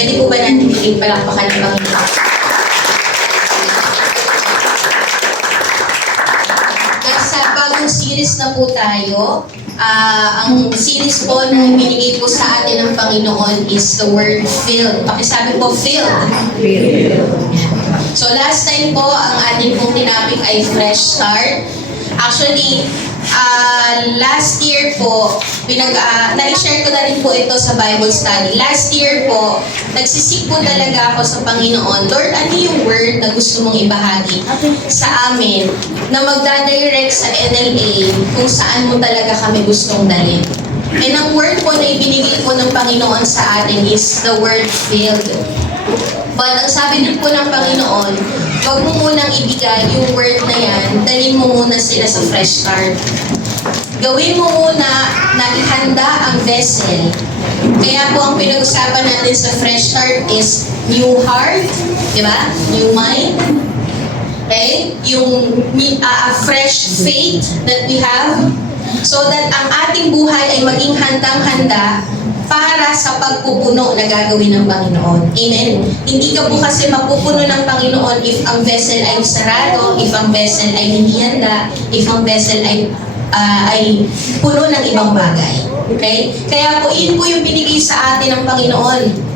Pwede po ba natin muling palakpakan ng Panginoon? Sa bagong series na po tayo, ang series po na binigay po sa atin ng Panginoon is the word filled. Pakisabi po, filled. So last time po, ang ating pong tinapik ay fresh start. Actually, last year po, na-share ko na rin po ito sa Bible study. Last year po, nagsisik po talaga ako sa Panginoon, Lord, ano yung word na gusto mong ibahagi sa amin na magdadirect sa NLA kung saan mo talaga kami gustong dalhin. And ang word po na ibinigay po ng Panginoon sa atin is the word filled. But ang sabi din po ng Panginoon, huwag mo munang ibigay yung word na yan, dalhin mo muna sila sa fresh start. Gawin mo muna na ihanda ang vessel. Kaya po ang pinag-usapan natin sa fresh start is new heart, di ba? New mind. Okay? Yung fresh faith that we have. So that ang ating buhay ay maging handang-handa para sa pagpupuno na gagawin ng Panginoon. Amen? Hindi ka po kasi mapupuno ng Panginoon if ang vessel ay sarado, if ang vessel ay hindi handa, if ang vessel ay puno ng ibang bagay. Okay? Kaya po, yun po yung binigay sa atin ng Panginoon.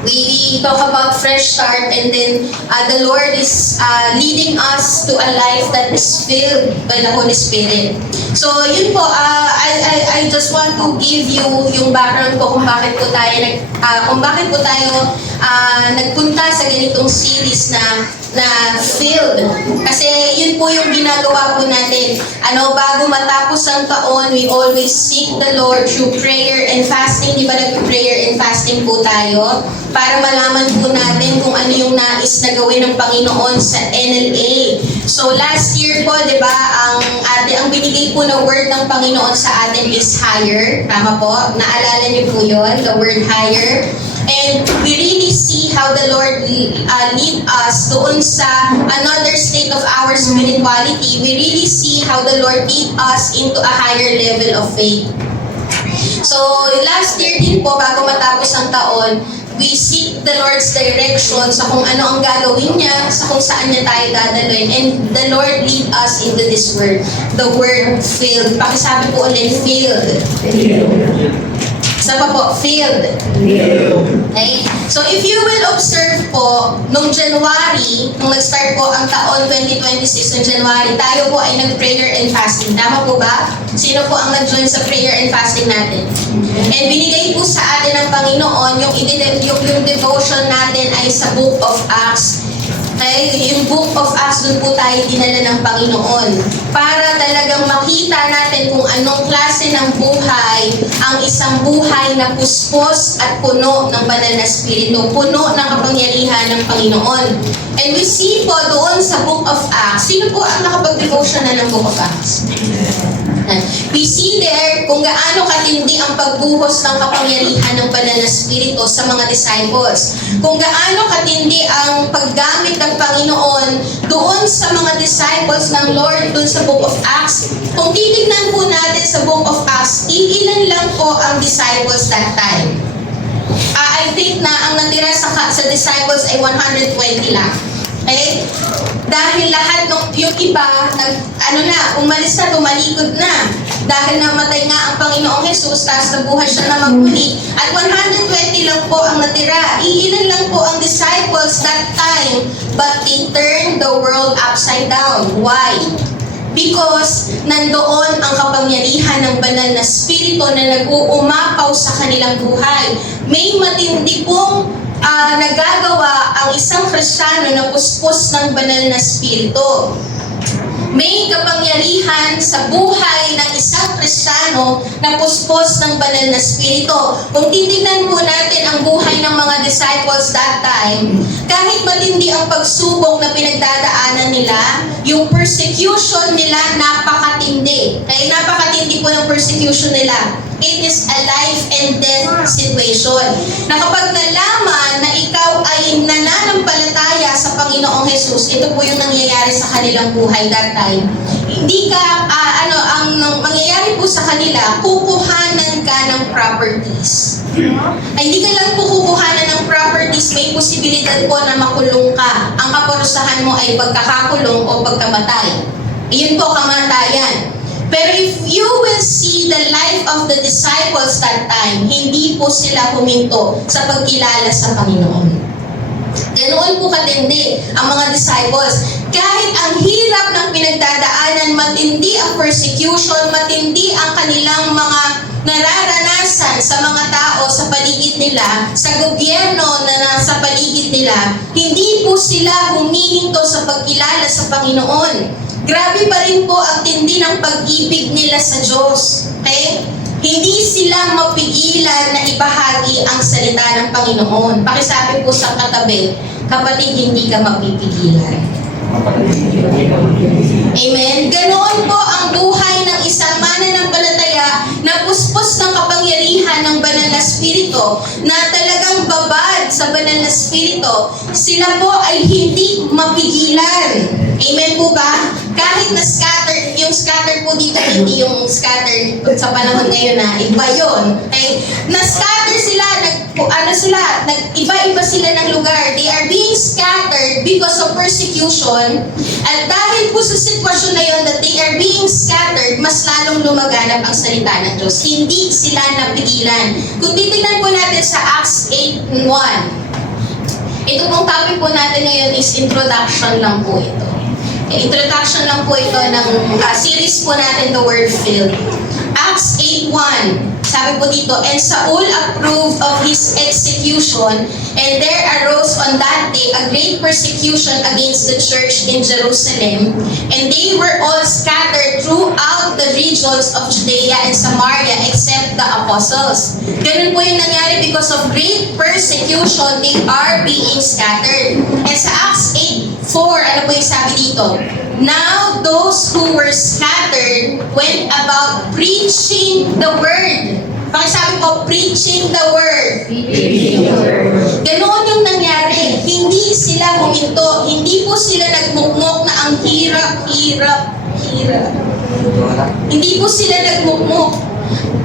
We talk about fresh start, and then the Lord is leading us to a life that is filled by the Holy Spirit. So, yun po, I just want to give you yung background po kung bakit po tayo nagpunta sa ganitong series na filled. Kasi yun po yung ginagawa po natin. Bago matapos ang taon, we always seek the Lord through prayer and fasting. Di ba nag-prayer and fasting po tayo? Para malaman po natin kung ano yung nais na gawin ng Panginoon sa NLA. So last year po, di ba, ang binigay po na word ng Panginoon sa atin is higher. Tama po? Naalala niyo po yun, the word higher. And we really see how the Lord lead us doon sa another state of our spirituality. We really see how the Lord lead us into a higher level of faith. So last year din po, bago matapos ang taon, we seek the Lord's direction sa kung ano ang gagawin niya, sa kung saan niya tayo dadalhin. And the Lord lead us into this word, the word filled. Pakisabi po ulit, filled. Isa pa po, filled. Okay? So if you will observe po, nung January, nung nag-start po ang taon 2026 ng January, tayo po ay nag-prayer and fasting. Tama po ba? Sino po ang nag-join sa prayer and fasting natin? And binigay po sa atin ng Panginoon, yung devotion natin ay sa Book of Acts. Okay? Yung Book of Acts, doon po tayo dinala ng Panginoon. Para talagang makita natin kung anong klase ng buhay ang isang buhay na puspos at puno ng banal na spirito, puno ng kapangyarihan ng Panginoon. And we see po doon sa Book of Acts, sino po ang nakapag-devotion na ng Book of Acts? We see there kung gaano katindi ang pagbuhos ng kapangyarihan ng banal na spirito sa mga disciples. Kung gaano katindi ang paggamit ng Panginoon doon sa mga disciples ng Lord doon sa Book of Acts. Kung titignan po natin sa Book of Acts, iilan lang po ang disciples that time. I think na ang natira sa disciples ay 120 lang. Okay? Dahil lahat yung iba, umalis na, tumalikod na. Dahil namatay nga ang Panginoong Jesus, tapos nabuhay siya na magmuli. At 120 lang po ang natira. Iilan lang po ang disciples that time, but they turned the world upside down. Why? Because nandoon ang kapangyarihan ng banal na spirito na nag-uumapaw sa kanilang buhay. May matindi pong nagagawa ang isang Kristiyano na puspos ng banal na spirito. May kapangyarihan sa buhay ng isang Kristiyano na puspos ng banal na spirito. Kung titignan po natin ang buhay ng mga disciples that time, kahit matindi ang pagsubok na pinagdadaanan nila, yung persecution nila napakatindi. Kaya napakatindi po ng persecution nila. It is a life and death situation. Na kapag nalaman na ikaw ay nananampalataya sa Panginoong Jesus, ito po yung nangyayari sa kanilang buhay that time. Hindi ka, ang mangyayari po sa kanila, kukuhanan ka ng properties. Ay, hindi ka lang po kukuhanan ng properties may posibilidad po na makulong ka. Ang kaparusahan mo ay pagkakakulong o pagkamatay. Iyon po kamatayan. Pero if you will see the life of the disciples that time, hindi po sila huminto sa pagkilala sa Panginoon. Ganoon po katindi ang mga disciples. Kahit ang hirap ng pinagdadaanan, matindi ang persecution, matindi ang kanilang mga nararanasan sa mga tao sa paligid nila, sa gobyerno na nasa paligid nila, hindi po sila humihinto sa pagkilala sa Panginoon. Grabe pa rin po ang tindi ng pag-ibig nila sa Diyos. Okay? Hindi sila mapigilan na ibahagi ang salita ng Panginoon. Pakisabi po sa katabi, kapatid, hindi ka mapipigilan. Amen? Ganoon po ang buhay ng isang mananampalataya na puspos ng kapangyarihan ng banal na Espiritu, na talagang babad sa banal na Espiritu. Sila po ay hindi mapigilan. Amen po ba? Kahit na scattered, yung scattered po dito, hindi yung scattered sa panahon ngayon na iba yun. Okay? Na-scatter sila, iba-iba sila ng lugar. They are being scattered because of persecution. At dahil po sa sitwasyon na yun that they are being scattered, mas lalong lumaganap ang salita ng Diyos. Hindi sila napigilan. Kung titignan po natin sa Acts 8:1, ito pong topic po natin ngayon is introduction lang po ito. Introduction lang po ito ng series po natin, The Word Filled. Acts 8:1, sabi po dito, and Saul approved of his execution, and there arose on that day a great persecution against the church in Jerusalem, and they were all scattered throughout the regions of Judea and Samaria except the apostles. Ganun po yung nangyari because of great persecution, they are being scattered. And sa Acts 8:4, ano po yung sabi dito? Now those who were scattered went about preaching the word. Pakisabi po, preaching the word. Ganoon yung nangyari. Hindi sila huminto. Hindi po sila nagmukmok na ang hirap. Hindi po sila nagmukmok.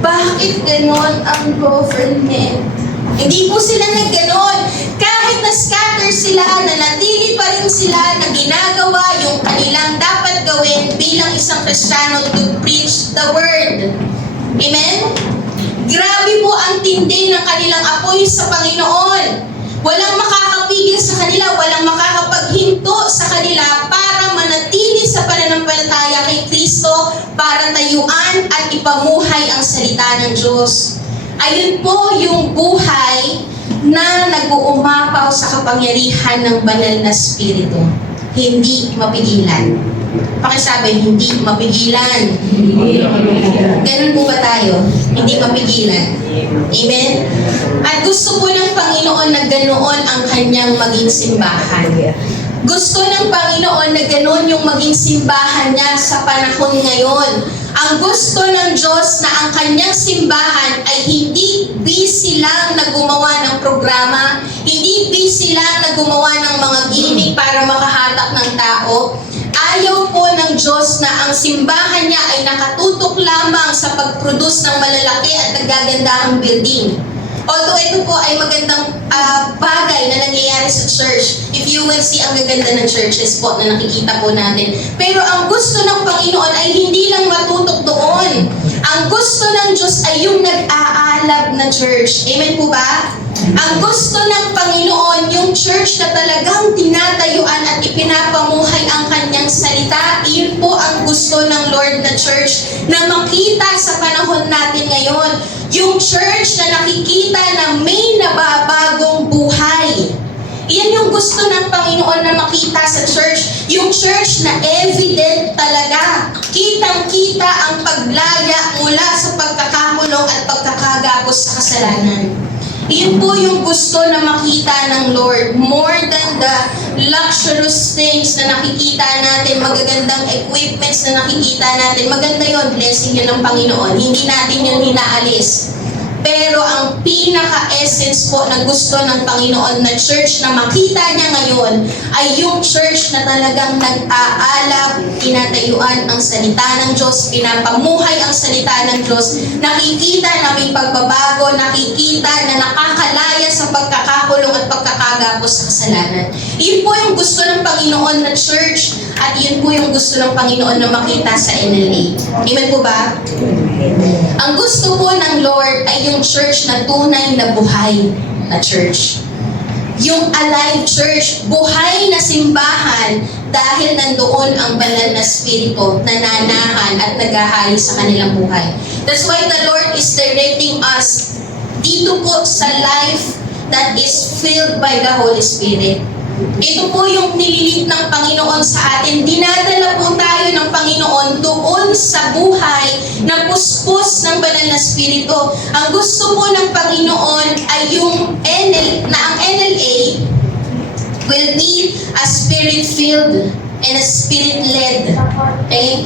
Bakit ganon ang government? Hindi po sila nagganon. Kahit na-scatter sila, nanatili pa rin sila na ginagawa yung kanilang dapat gawin bilang isang Kristiyano to preach the word. Amen? Grabe po ang tindi ng kanilang apoy sa Panginoon. Walang makakapigil sa kanila, walang makakapaghinto sa kanila para manatili sa pananampalataya kay Kristo, para tayuan at ipamuhay ang salita ng Diyos. Ayun po yung buhay na nag-uumapaw sa kapangyarihan ng banal na Espiritu. Hindi mapigilan. Pakisabi, hindi mapigilan. Ganun po ba tayo? Hindi mapigilan. Amen? At gusto po ng Panginoon na ganoon ang kanyang maging simbahan. Gusto ng Panginoon na ganoon yung maging simbahan niya sa panahon ngayon. Ang gusto ng Diyos na ang kanyang simbahan ay hindi busy lang na gumawa ng programa, hindi busy lang na gumawa ng mga gimmick para makahatak ng tao. Ayaw po ng Diyos na ang simbahan niya ay nakatutok lamang sa pag-produce ng malalaki at nagagandahang building. Although ito po ay magandang bagay na nangyayari sa church. If you will see, ang gaganda ng churches po na nakikita po natin. Pero ang gusto ng Panginoon ay hindi lang matutok doon. Ang gusto ng Diyos ay yung nag-aalab na church. Amen po ba? Ang gusto ng Panginoon, yung church na talagang tinatayuan at ipinapamuhay ang kanyang salita. Iyon po ang gusto ng Lord na church na makita sa panahon natin ngayon. Yung church na nakikita na may nababagong buhay. Iyan yung gusto ng Panginoon na makita sa church. Yung church na evident talaga. Kitang-kita ang paglaya mula sa pagkakakulong at pagkakagapos sa kasalanan. Iyon po yung gusto na makita ng Lord. More than the luxurious things na nakikita natin, magagandang equipments na nakikita natin. Maganda yun, blessing yun ng Panginoon. Hindi natin yun hinaalis. Pero ang pinaka-essence po na gusto ng Panginoon na church na makita niya ngayon ay yung church na talagang nag-aalab, tinatayuan ang salita ng Diyos, pinapamuhay ang salita ng Diyos, nakikita na may pagbabago, nakikita na nakakalaya sa pagkakakulong at pagkakagapos sa kasalanan. Iyon po yung gusto ng Panginoon na church at iyon po yung gusto ng Panginoon na makita sa NLA. Amen po ba? Ang gusto po ng Lord ay yung church na tunay na buhay na church. Yung alive church, buhay na simbahan dahil nandoon ang banal na spirito na nanahan at naghahari sa kanilang buhay. That's why the Lord is directing us dito po sa life that is filled by the Holy Spirit. Ito po yung nililit ng Panginoon sa atin. Dinadala po tayo ng Panginoon doon sa buhay na puspos ng banal na spirito. Ang gusto po ng Panginoon ay yung ang NLA will be a spirit-filled and a spirit-led. Okay?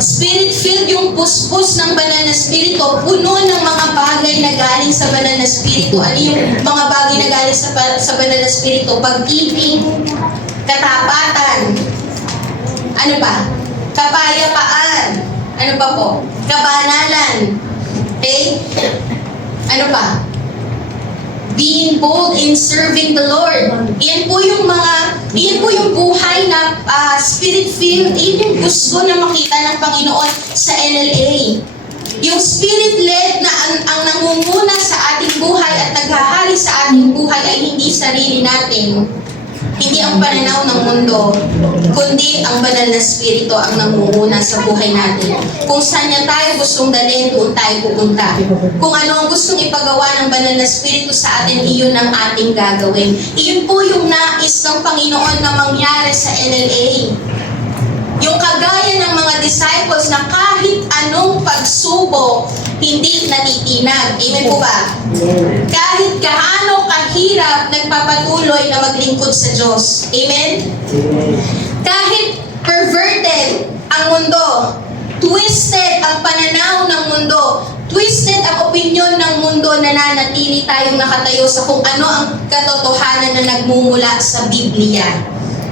Spirit-filled yung puspos ng banal na spirito, puno ng mga bagay na galing sa banal na spirito. Ano yung mga bagay na galing sa banal na spirito? Pag-ibig, katapatan, ano pa? Kapayapaan, ano pa po? Kabanalan, okay? Ano pa? Being bold in serving the Lord. Iyan po yung buhay na spirit-filled. Iyan yung gusto na makita ng Panginoon sa NLA. Yung spirit-led na ang nangunguna sa ating buhay at naghahari sa ating buhay ay hindi sarili natin. Hindi ang pananaw ng mundo, kundi ang banal na spirito ang nangunguna sa buhay natin. Kung saan niya tayo gustong dalhin, doon tayo pupunta. Kung ano ang gustong ipagawa ng banal na spirito sa atin, iyon ang ating gagawin. Iyon po yung nais ng Panginoon na mangyari sa NLA. Yung kagaya ng mga disciples na kahit anong pagsubok, hindi natitinag. Amen po ba? Kahit gaano kahirap, nagpapatuloy na maglingkod sa Diyos. Amen? Kahit perverted ang mundo, twisted ang pananaw ng mundo, twisted ang opinyon ng mundo, nananatili tayong nakatayo sa kung ano ang katotohanan na nagmumula sa Biblia.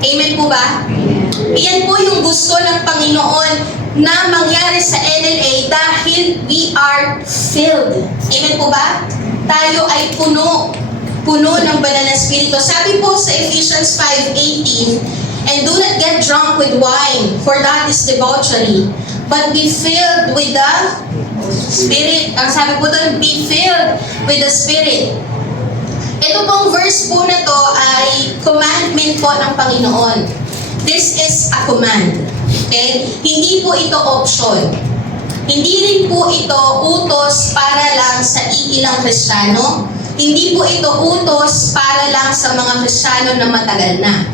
Amen po ba? Iyan po yung gusto ng Panginoon na mangyari sa NLA dahil we are filled. Amen po ba? Tayo ay puno ng banal na spirito. Sabi po sa Ephesians 5:18, "And do not get drunk with wine, for that is debauchery, but be filled with the Spirit." Ang sabi po doon, be filled with the Spirit. Ito pong verse po na to ay commandment po ng Panginoon. This is a command. Okay? Hindi po ito option. Hindi rin po ito utos para lang sa iilang Kristiyano. Hindi po ito utos para lang sa mga Kristiyano na matagal na.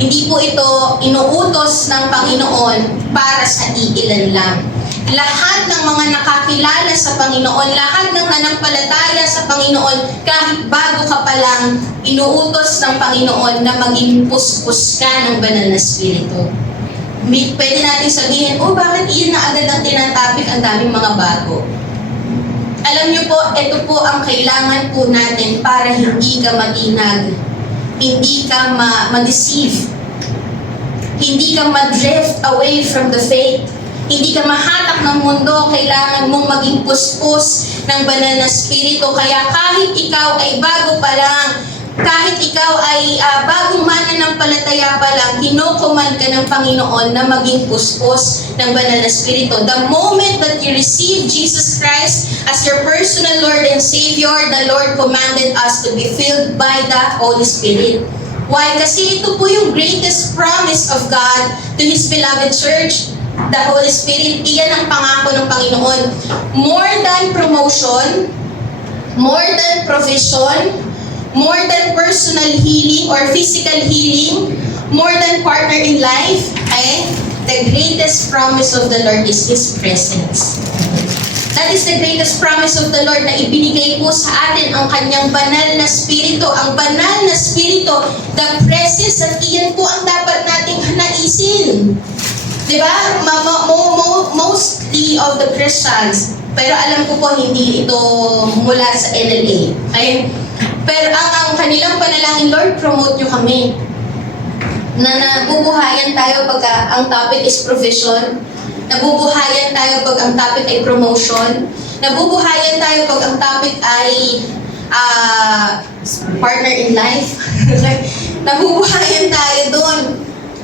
Hindi po ito inuutos ng Panginoon para sa iilan lang. Lahat ng mga nakakilala sa Panginoon, lahat ng nanampalataya sa Panginoon, kahit bago ka pa lang, inuutos ng Panginoon na maging puspos ka ng banal na spirito. Pwede natin sabihin, bakit iyon na agad ang tinatapik, ang daming mga bago? Alam niyo po, ito po ang kailangan po natin para hindi ka matinag, hindi ka ma-deceive, hindi ka ma-drift away from the faith. Hindi ka mahatak ng mundo, kailangan mong maging puspos ng banal na spirito. Kaya kahit ikaw ay bago pa lang, kahit ikaw ay bagong mananampalataya pa lang, kinocommand ka ng Panginoon na maging puspos ng banal na spirito. The moment that you receive Jesus Christ as your personal Lord and Savior, the Lord commanded us to be filled by the Holy Spirit. Why? Kasi ito po yung greatest promise of God to His beloved church. The Holy Spirit, iyan ang pangako ng Panginoon. More than promotion, more than provision, more than personal healing or physical healing, more than partner in life, the greatest promise of the Lord is His presence. That is the greatest promise of the Lord na ibinigay po sa atin ang Kanyang banal na Spirito. Ang banal na Spirito, the presence, at iyan po ang dapat nating naisin. Diba? Mostly, majority of the Christians, pero alam ko po hindi ito mula sa NLA. Okay? Pero ang kanilang panalangin, Lord, promote nyo kami. Na nabubuhayan tayo pag ang topic is provision. Nabubuhayan tayo pag ang topic ay promotion. Nabubuhayan tayo pag ang topic ay partner in life. Nabubuhayan tayo doon.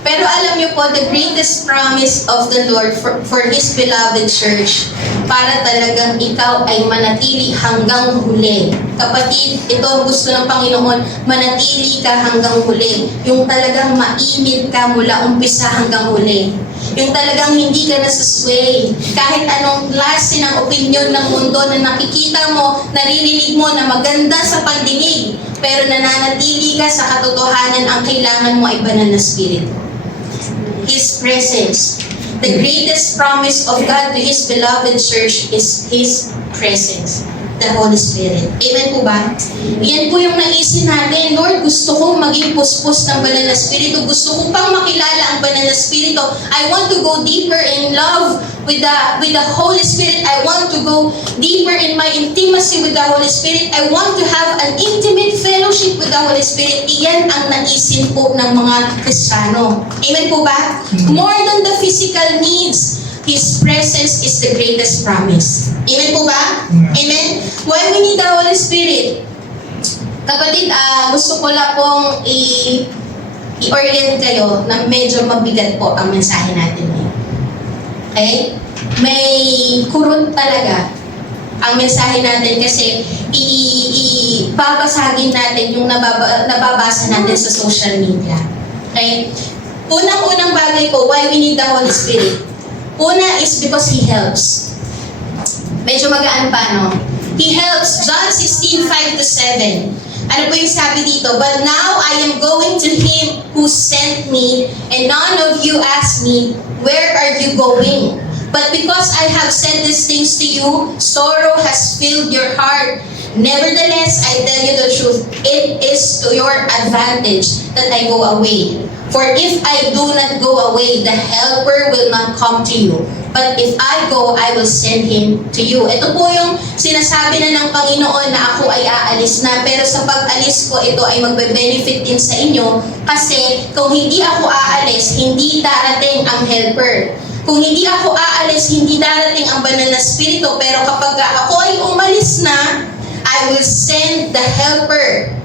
Pero alam niyo po, the greatest promise of the Lord for His beloved church, para talagang ikaw ay manatili hanggang huli. Kapatid, ito ang gusto ng Panginoon, manatili ka hanggang huli. Yung talagang mainit ka mula umpisa hanggang huli. Yung talagang hindi ka nasusway. Kahit anong klase ng opinion ng mundo na nakikita mo, naririnig mo na maganda sa pagdinig, pero nananatili ka sa katotohanan, ang kailangan mo ay banal na spirito. His presence. The greatest promise of God to His beloved church is His presence. The Holy Spirit. Amen po ba? Yan po yung naisin natin. Lord, gusto kong maging puspos ng banal na spirito. Gusto ko pang makilala ang banal na spirito. I want to go deeper in love with the Holy Spirit. I want to go deeper in my intimacy with the Holy Spirit. I want to have an intimate fellowship with the Holy Spirit. Iyan ang naisin po ng mga Kristiyano. Amen po ba? More than the physical needs, His presence is the greatest promise. Amen po ba? Amen? Why we need the Holy Spirit? Kapatid, gusto ko lang pong i-orient kayo na medyo mabigat po ang mensahe natin ngayon. Okay? May kurot talaga ang mensahe natin kasi babasagin natin yung nababasa natin sa social media. Okay? Unang-unang bagay po, why we need the Holy Spirit? Una is because He helps. Medyo magaan pa, no? He helps. John 16:5-7. Ano po yung sabi dito? But now I am going to Him who sent me, and none of you ask me, where are you going? But because I have said these things to you, sorrow has filled your heart. Nevertheless, I tell you the truth, it is to your advantage that I go away. For if I do not go away, the Helper will not come to you. But if I go, I will send Him to you. Ito po yung sinasabi na ng Panginoon na ako ay aalis na. Pero sa pag-alis ko, ito ay magbe-benefit din sa inyo. Kasi kung hindi ako aalis, hindi darating ang Helper. Kung hindi ako aalis, hindi darating ang banal na spirito. Pero kapag ako ay umalis na, I will send the Helper.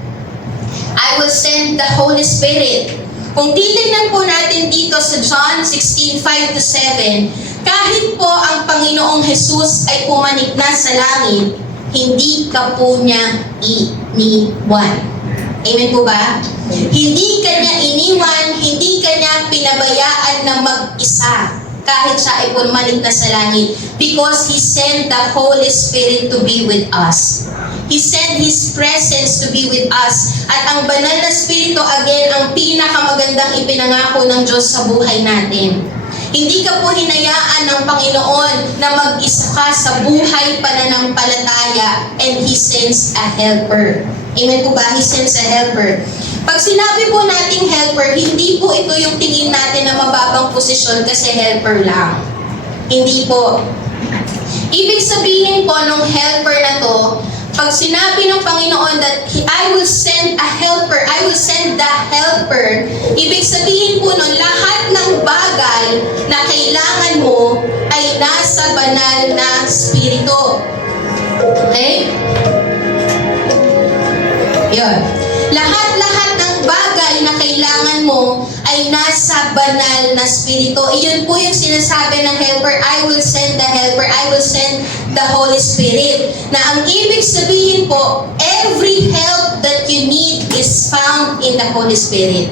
I will send the Holy Spirit. Kung titignan po natin dito sa John 16:5-7, kahit po ang Panginoong Jesus ay pumanik na sa langit, hindi ka po niya iniwan. Amen po ba? Hindi ka niya iniwan, hindi ka niya pinabayaan na mag-isa kahit siya ay pumanik na sa langit, because He sent the Holy Spirit to be with us. He sent His presence to be with us. At ang banal na spirito, again, ang pinakamagandang ipinangako ng Diyos sa buhay natin. Hindi ka po hinayaan ng Panginoon na mag-isa ka sa buhay pananampalataya, and He sends a helper. Amen po ba? He sends a helper. Pag sinabi po nating helper, hindi po ito yung tingin natin na mababang posisyon kasi helper lang. Hindi po. Ibig sabihin po nung helper na to, pag sinabi ng Panginoon that I will send a helper, I will send the helper, ibig sabihin po nun, lahat ng bagay na kailangan mo ay nasa banal na spirito. Okay? Yun. Lahat-lahat ng bagay na kailangan mo ay nasa banal na spirito. Iyon po yung sinasabi ng helper, I will send the helper, I will send the Holy Spirit. Na ang ibig sabihin po, every help that you need is found in the Holy Spirit.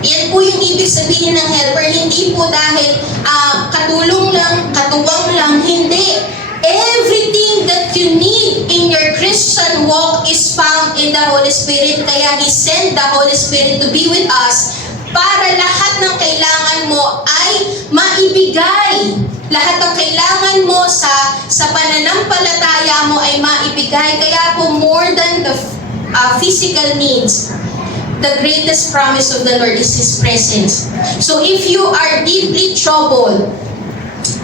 Yan po yung ibig sabihin ng helper. Hindi po dahil katulong lang, katuwang lang, hindi. Everything that you need in your Christian walk is found in the Holy Spirit. Kaya He sent the Holy Spirit to be with us para lahat ng kailangan mo ay maibigay. Lahat ng kailangan mo sa pananampalataya mo ay maibigay. Kaya po more than the physical needs, the greatest promise of the Lord is His presence. So if you are deeply troubled,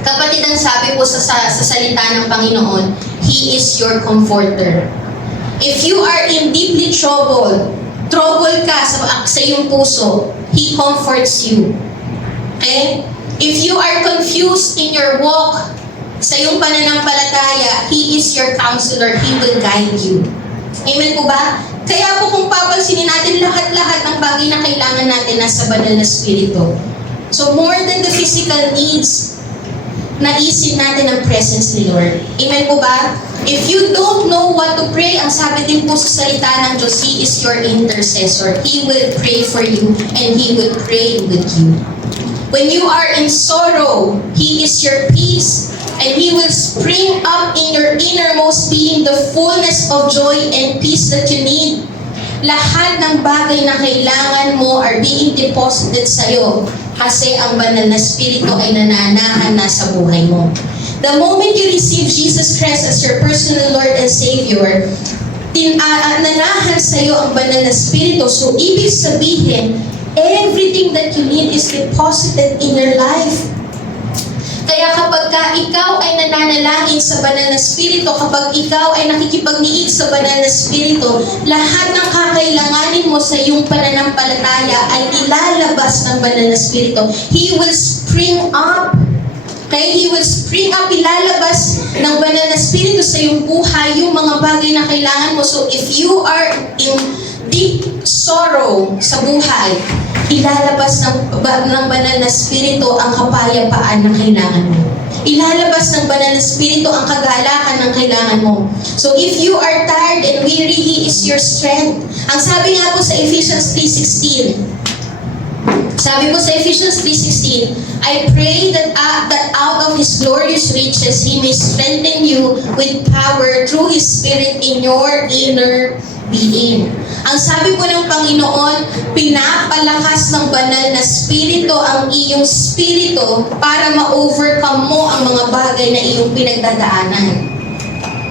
Kapatid, ang sabi po sa salita ng Panginoon, He is your comforter. If you are in deeply trouble ka sa iyong puso, He comforts you. Okay? If you are confused in your walk, sa iyong pananampalataya, He is your counselor. He will guide you. Amen po ba? Kaya po kung papansinin natin, lahat-lahat ng bagay na kailangan natin nasa banal na spirito. So more than the physical needs, naisin natin ang presence ni Lord. Amen po ba? If you don't know what to pray, ang sabi din po sa salita ng Diyos, He is your intercessor. He will pray for you and He will pray with you. When you are in sorrow, He is your peace and He will spring up in your innermost being the fullness of joy and peace that you need. Lahat ng bagay na kailangan mo are being deposited sa'yo kasi ang banal na spirito ay nananahan na sa buhay mo. The moment you receive Jesus Christ as your personal Lord and Savior, nanahan sa'yo ang banal na spirito. So, ibig sabihin, everything that you need is deposited in your life. Kaya kapag ikaw ay nananalangin sa banal na spirito, kapag ikaw ay nakikipagniig sa banal na spirito, lahat ng kakailanganin mo sa iyong pananampalataya ay ilalabas ng banal na spirito. He will spring up. Okay? He will spring up, ilalabas ng banal na spirito sa iyong buhay yung mga bagay na kailangan mo. So if you are in deep sorrow sa buhay, ilalabas ng banal na spirito ang kapayapaan na kailangan mo. Ilalabas ng banal na spirito ang kagalakan ng kailangan mo. So if you are tired and weary, He is your strength. Ang sabi nga po sa Ephesians 3:16, sabi po sa Ephesians 3:16, I pray that out of His glorious riches, He may strengthen you with power through His Spirit in your inner being. Ang sabi po ng Panginoon, pinapalakas ng banal na spirito ang iyong spirito para ma-overcome mo ang mga bagay na iyong pinagdadaanan.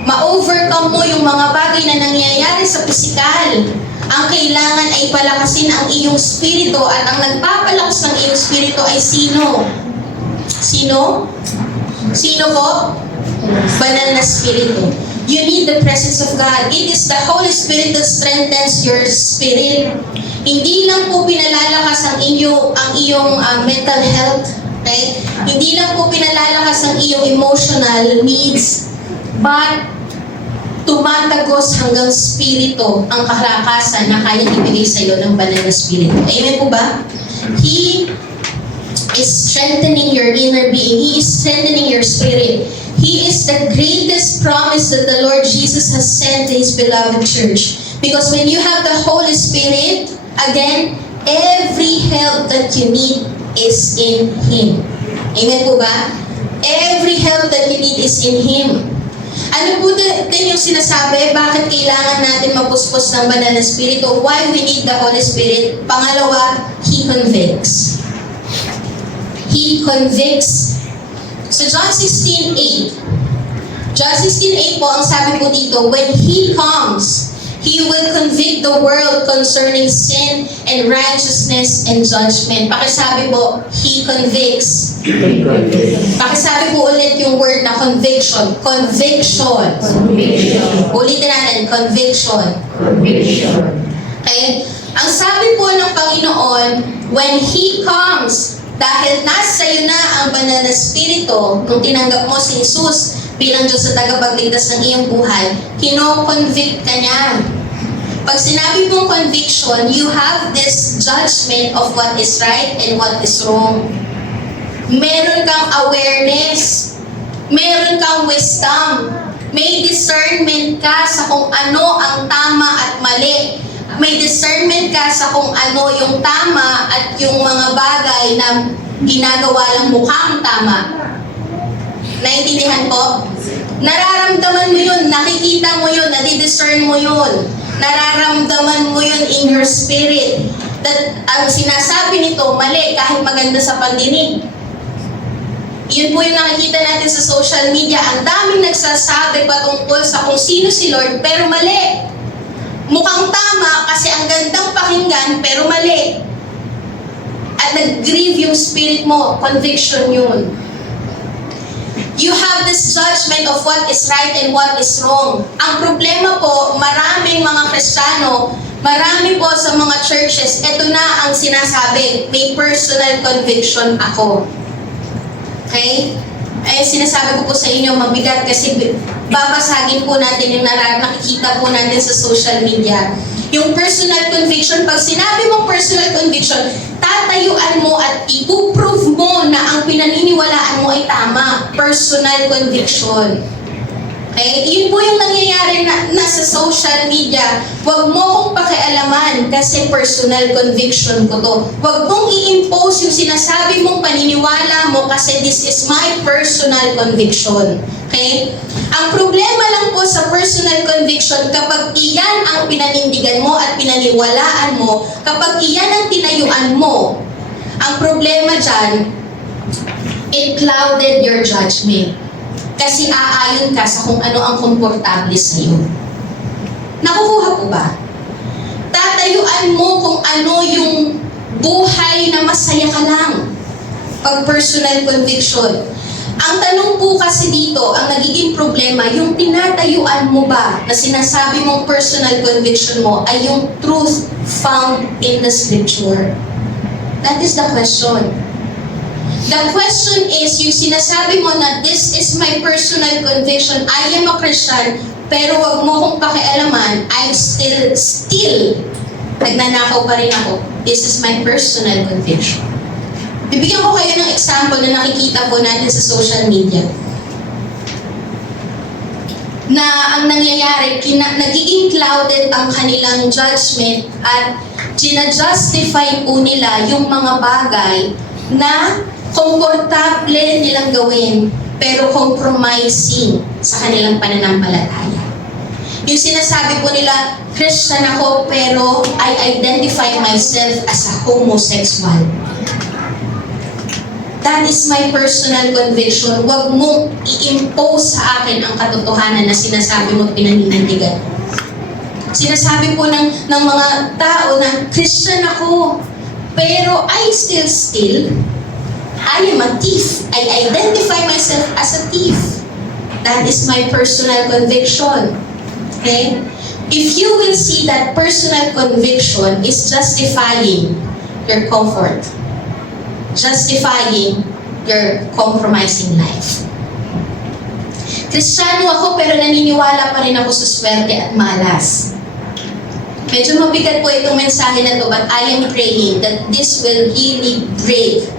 Ma-overcome mo yung mga bagay na nangyayari sa pisikal. Ang kailangan ay palakasin ang iyong spirito at ang nagpapalakas ng iyong spirito ay sino? Sino? Sino po? Banal na spirito. You need the presence of God. It is the Holy Spirit that strengthens your spirit. Hindi lang po pinalalakas ang iyong mental health. Okay? Hindi lang po pinalalakas ang iyong emotional needs, but tumatagos hanggang spirito ang kalakasan na kaya ibigay sa iyo ng banal na spirito. Amen po ba? He is strengthening your inner being. He is strengthening your spirit. He is the greatest promise that the Lord Jesus has sent to His beloved church. Because when you have the Holy Spirit, again, every help that you need is in Him. Amen po ba? Every help that you need is in Him. Ano po din yung sinasabi? Bakit kailangan natin mapuspos ng banal na spirito? Why we need the Holy Spirit? Pangalawa, He convicts. He convicts. So John 16:8. John 16:8 po, ang sabi po dito, when He comes, He will convict the world concerning sin and righteousness and judgment. Pakisabi po, He convicts. Pakisabi po ulit yung word na conviction. Conviction. Ulitin natin, conviction. Okay? Ang sabi po ng Panginoon, when He comes, dahil nasa iyo na ang banal na spirito, nung tinanggap mo si Jesus bilang Diyos sa tagapagligtas ng iyong buhay, kino-convict ka niya. Pag sinabi mong conviction, you have this judgment of what is right and what is wrong. Meron kang awareness. Meron kang wisdom. May discernment ka sa kung ano ang tama at mali. May discernment ka sa kung ano yung tama at yung mga bagay na ginagawa lang mukhang tama. Naintindihan po? Nararamdaman mo yun, nakikita mo yun, nadidiscern mo yun. Nararamdaman mo yun in your spirit. That ang sinasabi nito, mali, kahit maganda sa pandinig. Yun po yung nakikita natin sa social media. Ang daming nagsasabi patungkol sa kung sino si Lord, pero mali. Mukhang tama kasi ang gandang pakinggan, pero mali. At nag-grieve yung spirit mo, conviction yun. You have this judgment of what is right and what is wrong. Ang problema po, maraming mga Kristiyano, marami po sa mga churches, ito na ang sinasabi, may personal conviction ako. Okay? Eh, sinasabi ko po sa inyo, mabigat kasi babasagin po natin yung nakikita po natin sa social media. Yung personal conviction, pag sinabi mong personal conviction, tatayuan mo at ipuprove mo na ang pinaniniwalaan mo ay tama. Personal conviction. Okay? Yun po yung nangyayari na sa social media. Huwag mo kong pakialaman kasi personal conviction ko to. Huwag mong i-impose yung sinasabi mong paniniwala mo kasi this is my personal conviction. Okay? Ang problema lang po sa personal conviction, kapag iyan ang pinanindigan mo at pinaniwalaan mo, kapag iyan ang tinayuan mo, ang problema dyan, it clouded your judgment. Kasi aayon ka sa kung ano ang komportable sa iyo. Nakukuha po ba? Tatayuan mo kung ano yung buhay na masaya ka lang. Pag personal conviction. Ang tanong po kasi dito, ang nagiging problema, yung tinatayuan mo ba na sinasabi mong personal conviction mo ay yung truth found in the scripture? That is the question. The question is, yung sinasabi mo na this is my personal conviction, I am a Christian, pero wag mo kong pakialaman, I still, nagnanakaw pa rin ako. This is my personal conviction. Bibigyan ko kayo ng example na nakikita po natin sa social media. Na ang nangyayari, nagiging clouded ang kanilang judgment at ginajustify po nila yung mga bagay na komportable nilang gawin, pero compromising sa kanilang pananampalataya. Yung sinasabi po nila, Christian ako, pero I identify myself as a homosexual. That is my personal conviction. Huwag mong i-impose sa akin ang katotohanan na sinasabi mo pinaninindigan. Sinasabi po ng mga tao na Christian ako, pero I still I am a thief. I identify myself as a thief. That is my personal conviction. Okay? If you will see that personal conviction is justifying your comfort, justifying your compromising life. Kristiyano ako pero naniniwala pa rin ako sa swerte at malas. Medyo mabigat po itong mensahe na to, but I am praying that this will really break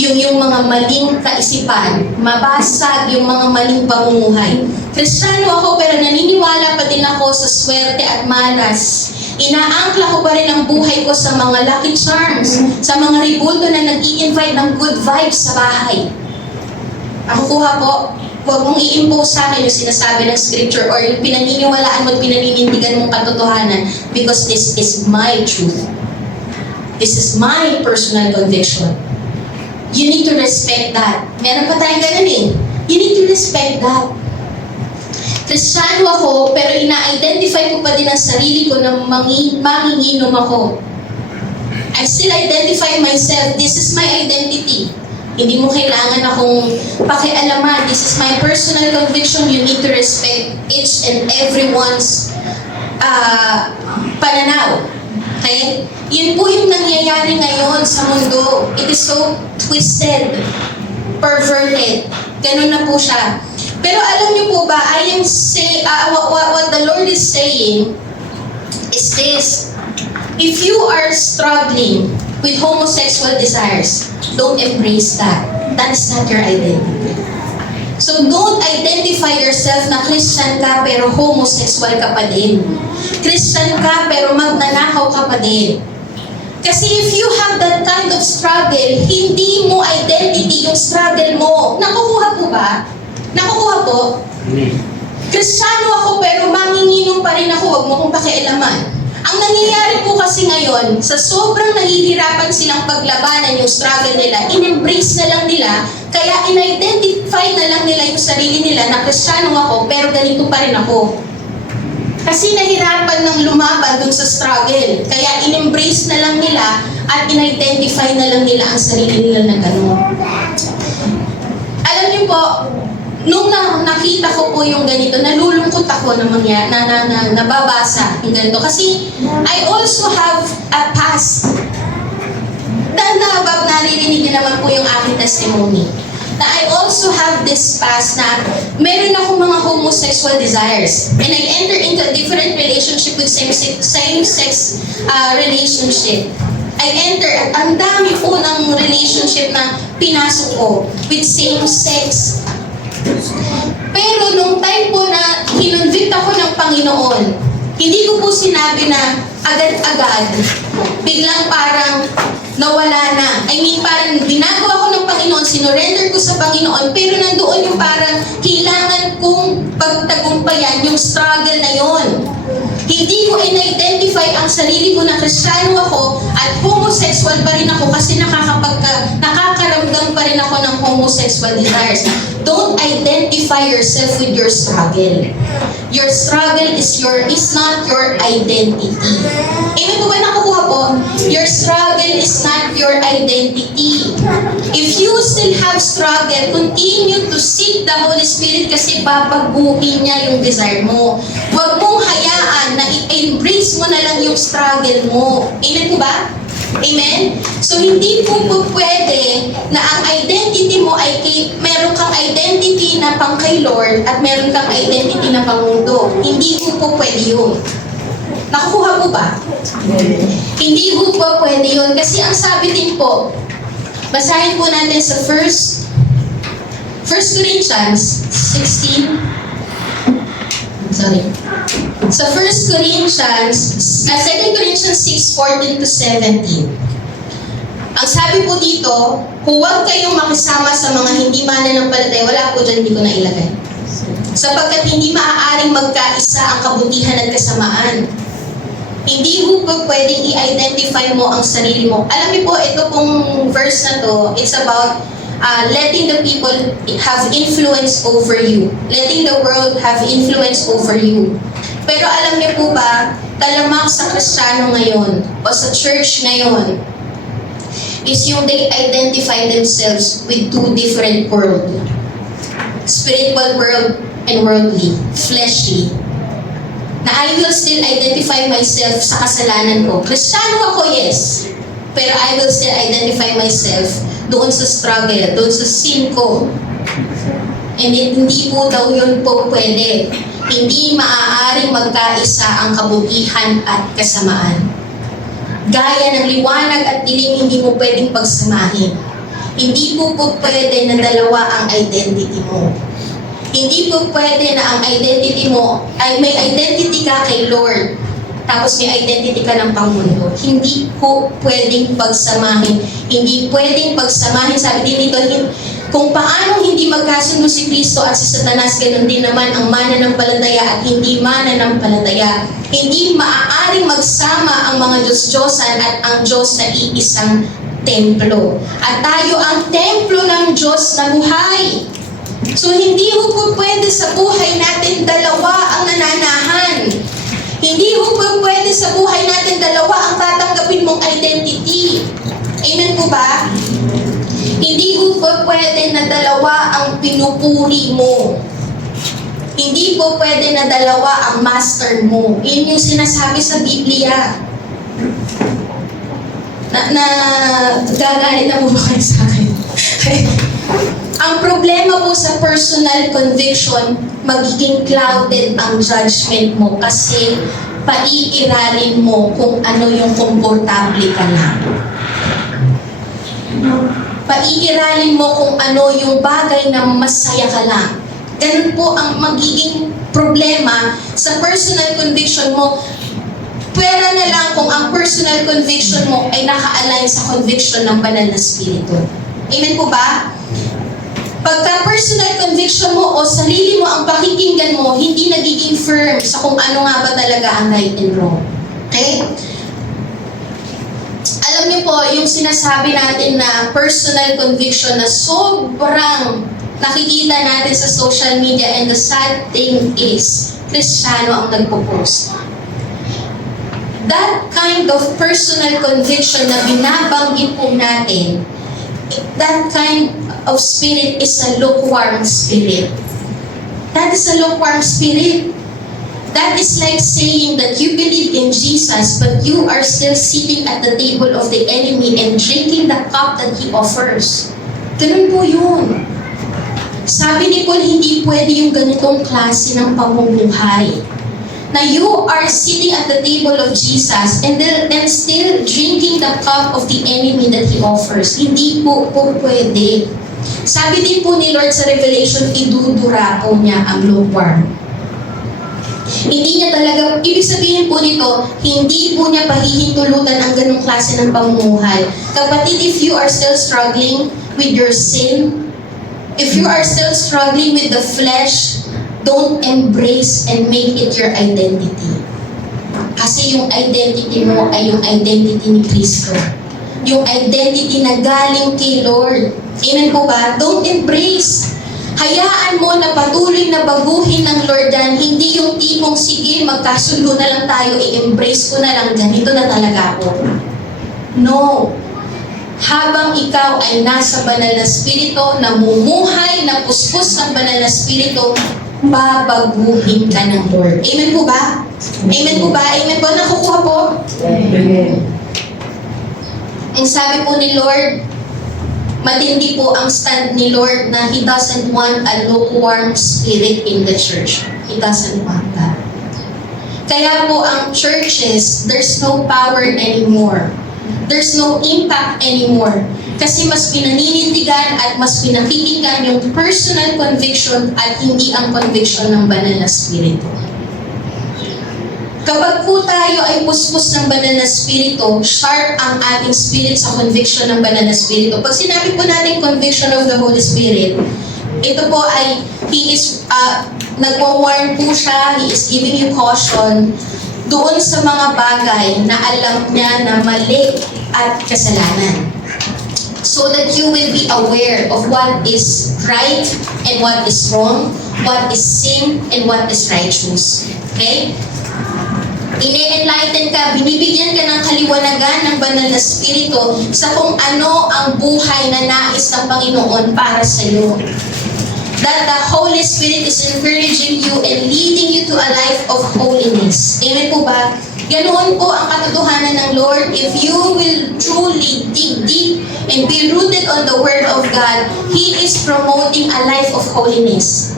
yung mga maling kaisipan, mabasag yung mga maling pamumuhay. Kristiyano ako pero naniniwala pa din ako sa swerte at malas. Inaangkla ko pa rin ang buhay ko sa mga lucky charms, sa mga ribulto na nag-i-invite ng good vibes sa bahay. Ako kuha po, huwag mong i-impose sa akin yung sinasabi ng scripture or yung pinaniniwalaan mo at pinaninindigan mong katotohanan because this is my truth. This is my personal conviction. You need to respect that. Meron pa tayong ganun eh. You need to respect that. Kristiyano ako, pero ina-identify ko pa din ang sarili ko na manginginom ako. I still identify myself. This is my identity. Hindi mo kailangan akong pakialaman. This is my personal conviction. You need to respect each and everyone's pananaw. Okay? Yun po yung nangyayari ngayon sa mundo. It is so twisted, perverted. Ganun na po siya. Pero alam niyo po ba, what the Lord is saying is this: if you are struggling with homosexual desires, don't embrace that. That is not your identity. So don't identify yourself na Christian ka pero homosexual ka pa din. Christian ka pero magnanakaw ka pa din. Kasi if you have that kind of struggle, hindi mo identity yung struggle mo. Nakukuha po ba? Nakukuha po? Kristiyano ako pero manginginom pa rin ako, huwag mo kong pakialaman. Ang nangyayari po kasi ngayon, sa sobrang nahihirapan silang paglabanan yung struggle nila, in-embrace na lang nila, kaya in-identify na lang nila yung sarili nila na Kristiyano ako pero ganito pa rin ako. Kasi nahirapan ng lumaban dun sa struggle. Kaya in-embrace na lang nila at in-identify na lang nila ang sarili nila na gano'n. Alam niyo po po, nung nakita ko po yung ganito, nalulungkot ako na nababasa yung ganito. Kasi I also have a past. Naririnig niyo naman po yung aking testimony. Na I also have this past na meron akong mga homosexual desires. And I enter into a different relationship with same-sex relationship. I enter, at ang dami po ng relationship na pinasok ko with same-sex. Pero nung time po na kinonvict ako ng Panginoon, hindi ko po sinabi na agad-agad, biglang parang nawala na. I mean, parang binagawa ko ng Panginoon, sinurrender ko sa Panginoon, pero nandoon yung parang kailangan kong pagtagumpayan yung struggle na yon. Hindi ko in-identify ang sarili ko na Kristiyano ako at homosexual pa rin ako kasi nakakaramdam pa rin ako ng homosexual desires. Don't identify yourself with your struggle. Your struggle is not your identity. Amen po ba nakukuha po? Your struggle is not your identity. If you still have struggle, continue to seek the Holy Spirit kasi papaguhin niya yung desire mo. Huwag mong hayaan na i-embrace mo na lang yung struggle mo. Amen po ba? Amen? So, hindi po pwede na ang identity mo ay meron kang identity na pang kay Lord at meron kang identity na pang mundo. Hindi po pwede yun. Nakukuha po ba? Hindi po pwede yun. Kasi ang sabi din po, basahin po natin sa 1 Corinthians 16. Sorry. Sa 1 Corinthians, 2 Corinthians 6:14 to 17. Ang sabi po dito, huwag kayong makisama sa mga hindi mananampalataya. Wala po dyan, hindi ko nailagay. Sapagkat hindi maaaring magkaisa ang kabutihan at kasamaan. Hindi po pwedeng i-identify mo ang sarili mo. Alam niyo po, ito pong verse na to, it's about letting the people have influence over you. Letting the world have influence over you. Pero alam niyo po ba, talamak sa Kristiyano ngayon o sa church ngayon is yung they identify themselves with two different worlds. Spiritual world and worldly, fleshly. Na I will still identify myself sa kasalanan ko. Kristiyano ako, yes. Pero I will still identify myself doon sa struggle, doon sa sin ko. And hindi po daw yun po pwede. Hindi maaaring magkaisa ang kabutihan at kasamaan. Gaya ng liwanag at dilim, hindi mo pwedeng pagsamahin. Hindi po pwede na dalawa ang identity mo. Hindi po pwede na ang identity mo ay may identity ka kay Lord, tapos may identity ka ng pangmundo. Hindi po pwedeng pagsamahin. Hindi pwedeng pagsamahin. Sabi din dito, kung paano hindi magkasundo si Kristo at si Satanas, ganun din naman ang mananampalataya at hindi mananampalataya. Hindi maaaring magsama ang mga Diyos-Diyosan at ang Diyos na iisang templo. At tayo ang templo ng Diyos na buhay. So hindi po pwede sa buhay natin dalawa ang nananahan. Hindi po pwede sa buhay natin dalawa ang tatanggapin mong identity. Amen po ba? Hindi po pwede na dalawa ang pinupuri mo. Hindi po pwede na dalawa ang master mo. Yun yung sinasabi sa Biblia. Gagalit na po ba kayo sa akin? Ang problema po sa personal conviction, magiging clouded ang judgment mo kasi paiiralin mo kung ano yung komportable ka lang. Paiiralin mo kung ano yung bagay na masaya ka lang. Ganun po ang magiging problema sa personal conviction mo. Pwera na lang kung ang personal conviction mo ay naka-align sa conviction ng banal na spirito. Amen po ba? Pagka personal conviction mo o sarili mo ang pakikinggan mo, hindi nagiging firm sa kung ano nga ba talaga ang right and wrong. Okay? Alam niyo po, yung sinasabi natin na personal conviction na sobrang nakikita natin sa social media, and the sad thing is, Kristiyano ang nagpo-post. That kind of personal conviction na binabanggit po natin, that kind of spirit is a lukewarm spirit. That is a lukewarm spirit. That is like saying that you believe in Jesus, but you are still sitting at the table of the enemy and drinking the cup that He offers. Ganun po yun. Sabi ni Paul, hindi pwede yung ganitong klase ng pamumuhay. Na you are sitting at the table of Jesus and still drinking the cup of the enemy that He offers. Hindi po pwede. Sabi din po ni Lord sa Revelation, idudura po niya ang lukewarm. Hindi niya talaga, ibig sabihin po nito, hindi po niya pahihintulutan ang ganong klase ng pamumuhay. Kapatid, if you are still struggling with your sin, if you are still struggling with the flesh, don't embrace and make it your identity. Kasi yung identity mo ay yung identity ni Kristo. Yung identity na galing kay Lord. Amen po ba? Don't embrace. Hayaan mo na patuloy na baguhin ng Lord yan. Hindi yung tipong, sige, magkasundo na lang tayo, i-embrace ko na lang, ganito na talaga ako. No. Habang ikaw ay nasa banal na spirito, namumuhay, napuspos ng banal na spirito, babaguhin ka ng Lord. Amen po ba? Amen po ba? Amen po? Nakukuha po? Amen. Ang sabi po ni Lord, matindi po ang stand ni Lord na He doesn't want a lukewarm spirit in the church. He doesn't want that. Kaya po ang churches, there's no power anymore. There's no impact anymore. Kasi mas pinaninindigan at mas pinakikinggan yung personal conviction at hindi ang conviction ng banal na spirito. Kapag po tayo ay puspos ng banal na spirito, sharp ang ating spirit sa conviction ng banal na spirito. Pag sinabi po natin conviction of the Holy Spirit, ito po ay, He is, nagwa-warn po siya, He is giving you caution doon sa mga bagay na alam niya na mali at kasalanan. So that you will be aware of what is right and what is wrong, what is sin and what is righteous. Okay? Ine-enlighten ka, binibigyan ka ng kaliwanagan ng banal na spirito sa kung ano ang buhay na nais ng Panginoon para sa iyo. That the Holy Spirit is encouraging you and leading you to a life of holiness. Amen po ba? Ganoon po ang katotohanan ng Lord. If you will truly dig deep and be rooted on the Word of God, He is promoting a life of holiness.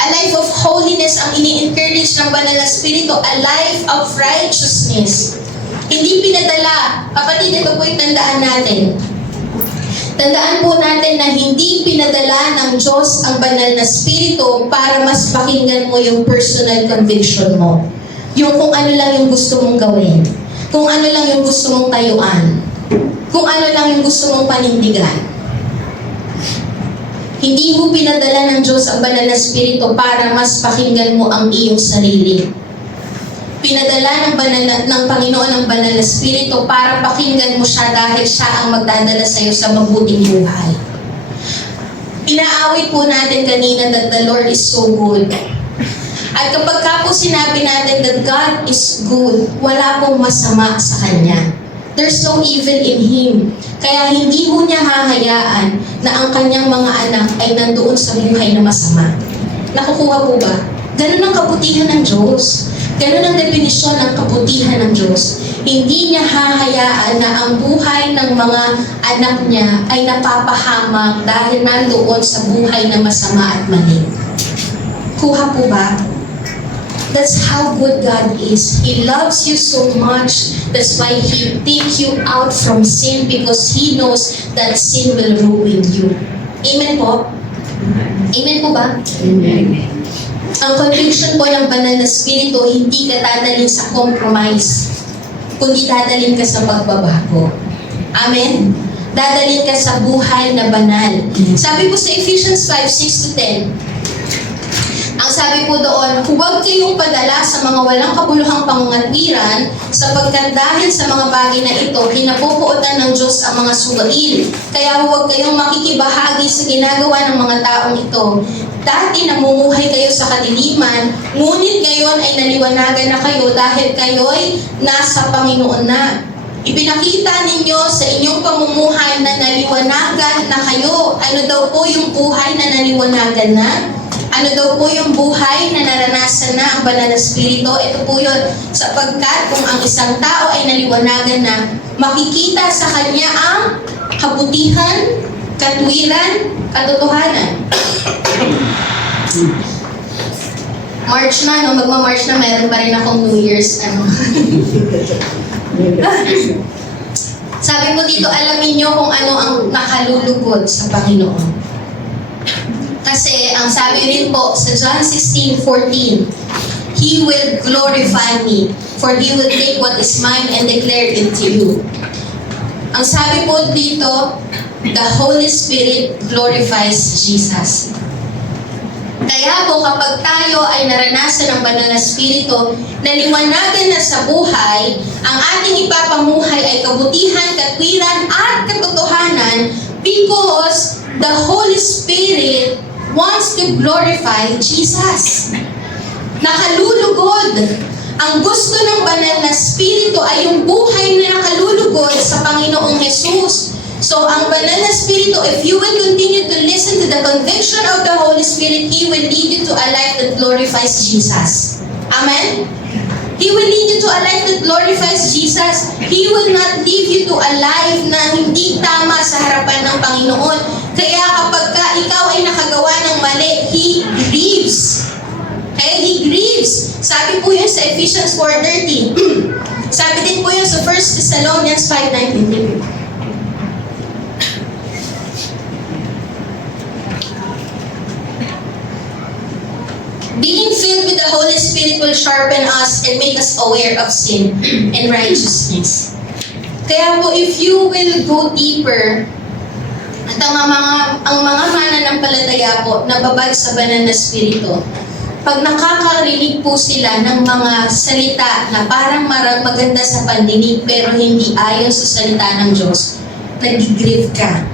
A life of holiness ang ini-encourage ng banal na spirito, a life of righteousness. Hindi pinadala. Kapatid, ito po yung tandaan natin. Tandaan po natin na hindi pinadala ng Diyos ang banal na spirito para mas pakinggan mo yung personal conviction mo. Yung kung ano lang yung gusto mong gawin. Kung ano lang yung gusto mong tayuan. Kung ano lang yung gusto mong panindigan. Hindi mo pinadala ng Diyos ang banal na spirito para mas pakinggan mo ang iyong sarili. Pinadala ng Panginoon ang banal na spirito para pakinggan mo siya dahil siya ang magdadala sa iyo sa mabuting buhay. Inaawit po natin kanina that the Lord is so good. At kapag ka po sinabi natin that God is good, wala pong masama sa Kanya. There's no evil in Him. Kaya hindi mo niya hahayaan na ang kanyang mga anak ay nandoon sa buhay na masama. Nakukuha po ba? Ganun ang kabutihan ng Diyos. Ganun ang definisyon ng kabutihan ng Diyos. Hindi niya hahayaan na ang buhay ng mga anak niya ay napapahamak dahil nandoon sa buhay na masama at mali. Kuha po ba? That's how good God is. He loves you so much. That's why He takes you out from sin because He knows that sin will ruin you. Amen po? Amen po ba? Amen. Ang conviction po ng banal na spirito, hindi ka dadalhin sa compromise, kundi dadalhin ka sa pagbabago. Amen? Dadalhin ka sa buhay na banal. Sabi po sa Ephesians 5:6-10, ang sabi po doon, huwag kayong padala sa mga walang kabuluhang pangangatwiran sapagkat dahil sa mga bagay na ito, hinapupuotan ng Diyos ang mga suwail. Kaya huwag kayong makikibahagi sa ginagawa ng mga taong ito. Dati namumuhay kayo sa kadiliman, ngunit ngayon ay naliwanagan na kayo dahil kayo'y nasa Panginoon na. Ipinakita ninyo sa inyong pamumuhay na naliwanagan na kayo. Ano daw po yung buhay na naliwanagan na? Ano daw po yung buhay na naranasan na ang banal na Espiritu? Ito po yun, sapagkat kung ang isang tao ay naliwanagan na, makikita sa kanya ang kabutihan, katwiran, katotohanan. March na, no? Magma-March na, meron pa rin akong New Year's, Sabi mo dito, alamin nyo kung ano ang nakalulugod sa Panginoon. Kasi ang sabi rin po sa John 16:14, He will glorify me, for He will take what is mine and declare it to you. Ang sabi po dito, the Holy Spirit glorifies Jesus. Kaya po kapag tayo ay naranasan ng banal na Espiritu, naliwanagan na sa buhay, ang ating ipapamuhay ay kabutihan, katwiran, at katotohanan because the Holy Spirit wants to glorify Jesus. Nakalulugod. Ang gusto ng banal na Espiritu ay yung buhay na nakalulugod sa Panginoong Jesus. So, ang banal na Espiritu, if you will continue to listen to the conviction of the Holy Spirit, He will lead you to a life that glorifies Jesus. Amen? He will lead you to a life that glorifies Jesus. He will not lead you to a life na hindi tama sa harapan ng Panginoon. Kaya kapag ikaw ay nakagawa ng mali, He grieves. Okay? He grieves. Sabi po yun sa Ephesians 4:13. Sabi din po yun sa 1 Thessalonians 5:19. Being filled with the Holy Spirit will sharpen us and make us aware of sin and righteousness. Kaya po, if you will go deeper, at ang mga mananampalataya po, nababag sa banal na Espiritu, pag nakakarinig po sila ng mga salita na parang maganda sa pandinig pero hindi ayon sa salita ng Diyos, nag-grieve ka.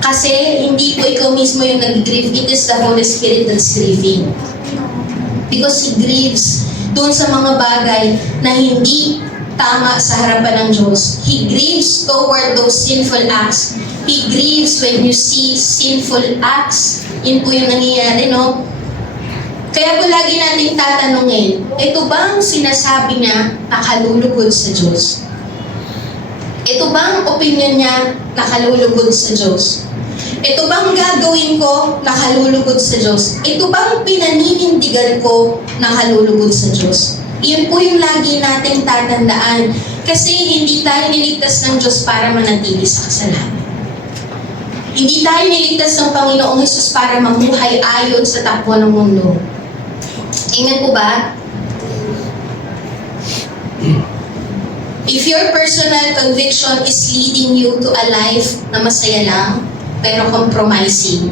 Kasi hindi po ikaw mismo yung nag-grieve, it is the Holy Spirit that's grieving. Because He grieves doon sa mga bagay na hindi tama sa harapan ng Diyos. He grieves toward those sinful acts. He grieves when you see sinful acts. Yun po yung nangyayari, no? Kaya po lagi nating tatanungin, ito bang sinasabi niya nakalulugod sa Diyos? Ito bang opinion niya nakalulugod sa Diyos? Ito bang gagawin ko nakalulugod sa Diyos? Ito bang pinaninindigan ko nakalulugod sa Diyos? Iyon po yung lagi nating tatandaan. Kasi hindi tayo niligtas ng Diyos para manatili sa kasalanan. Hindi tayo niligtas ng Panginoong Hesus para mamuhay ayon sa takbo ng mundo. Amen po ba? If your personal conviction is leading you to a life na masaya lang, pero compromising,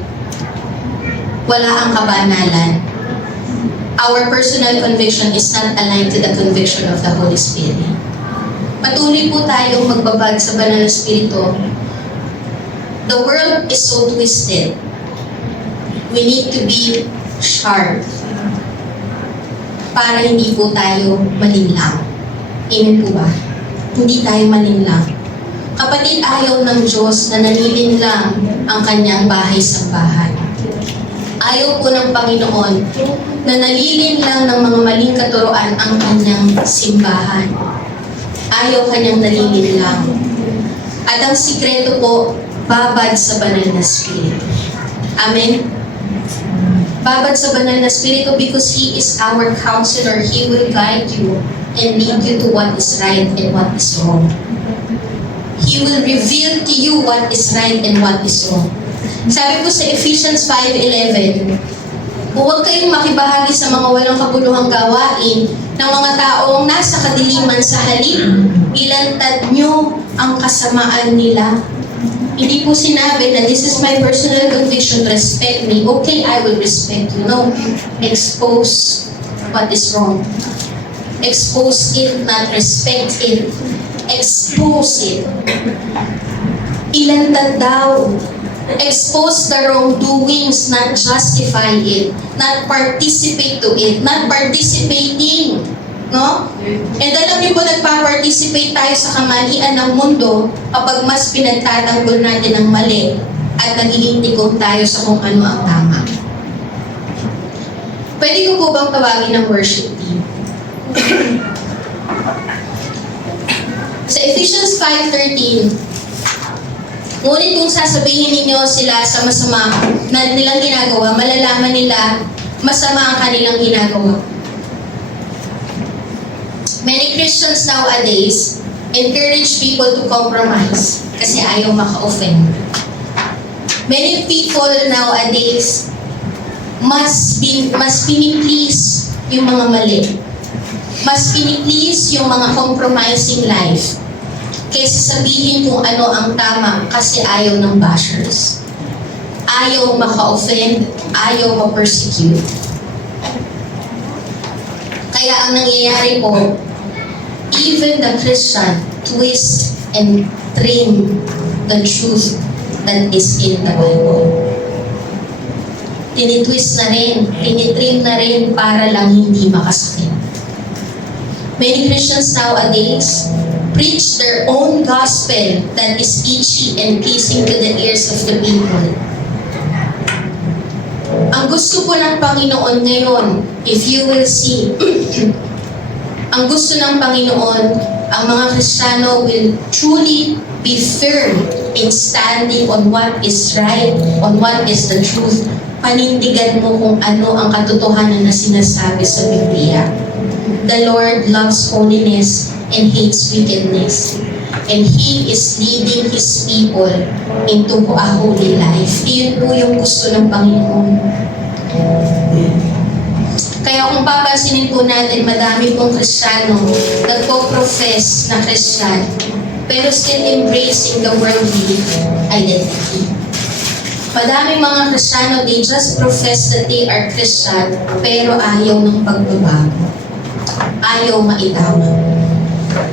wala ang kabanalan. Our personal conviction is not aligned to the conviction of the Holy Spirit. Patuloy po tayong magbabag sa banal na Espiritu. The world is so twisted. We need to be sharp para hindi po tayo malinlang. Amen po ba? Hindi tayo malinlang. Kapatid, ayaw ng Diyos na nanilinlang ang kanyang bahay-sambahan. Ayaw po ng Panginoon na nalilinlang ng mga maling katuroan ang kanyang simbahan. Ayaw kanyang nalilinlang. At ang sikreto po, babad sa banal na Espiritu. Amen? Babad sa banal na Espiritu because He is our counselor. He will guide you and lead you to what is right and what is wrong. He will reveal to you what is right and what is wrong. Sabi po sa Ephesians 5:11, huwag kayong makibahagi sa mga walang kabuluhang gawain ng mga taong nasa kadiliman sa halip. Ilantad nyo ang kasamaan nila. Hindi po sinabi na this is my personal conviction, respect me. Okay, I will respect you. No, expose what is wrong. Expose it, not respect it. Expose it. Ilantad daw. Expose the wrongdoings, not justify it. Not participate to it. Not participating. No? And alam niyo po, nagpa-participate nag-participate tayo sa kamalian ng mundo kapag mas pinagtatanggol natin ang mali at nagiging tikong tayo sa kung ano ang tama. Pwede ko po bang tawagin ng worship team? Sa Ephesians 5:13, ngunit kung sasabihin ninyo sila sa masama na nilang ginagawa, malalaman nila masama ang kanilang ginagawa. Many Christians nowadays encourage people to compromise kasi ayaw maka-offend. Many people nowadays mas piniplease yung mga mali. Mas piniplease yung mga compromising life kaysa sabihin kung ano ang tama kasi ayaw ng bashers. Ayaw maka-offend, ayaw ma-persecute. Kaya ang nangyayari po, even the Christian twist and trim the truth that is in the Bible. Tinitwist na rin, tinitrim na rin para lang hindi makasakit. Many Christians nowadays preach their own gospel that is itchy and pleasing to the ears of the people. Ang gusto po ng Panginoon ngayon, if you will see, ang gusto ng Panginoon, ang mga Kristiyano will truly be firm in standing on what is right, on what is the truth. Panindigan mo kung ano ang katotohanan na sinasabi sa Biblia. The Lord loves holiness and hates wickedness. And He is leading His people into a holy life. Iyon po yung gusto ng Panginoon. Kaya kung papansinin po natin, madami pong Kristiyano nagpo-profess na Kristyan, pero still embracing the worldly identity. Madaming mga Kristiyano, they just profess that they are Christian, pero ayaw ng pagbabago. Ayaw maitama.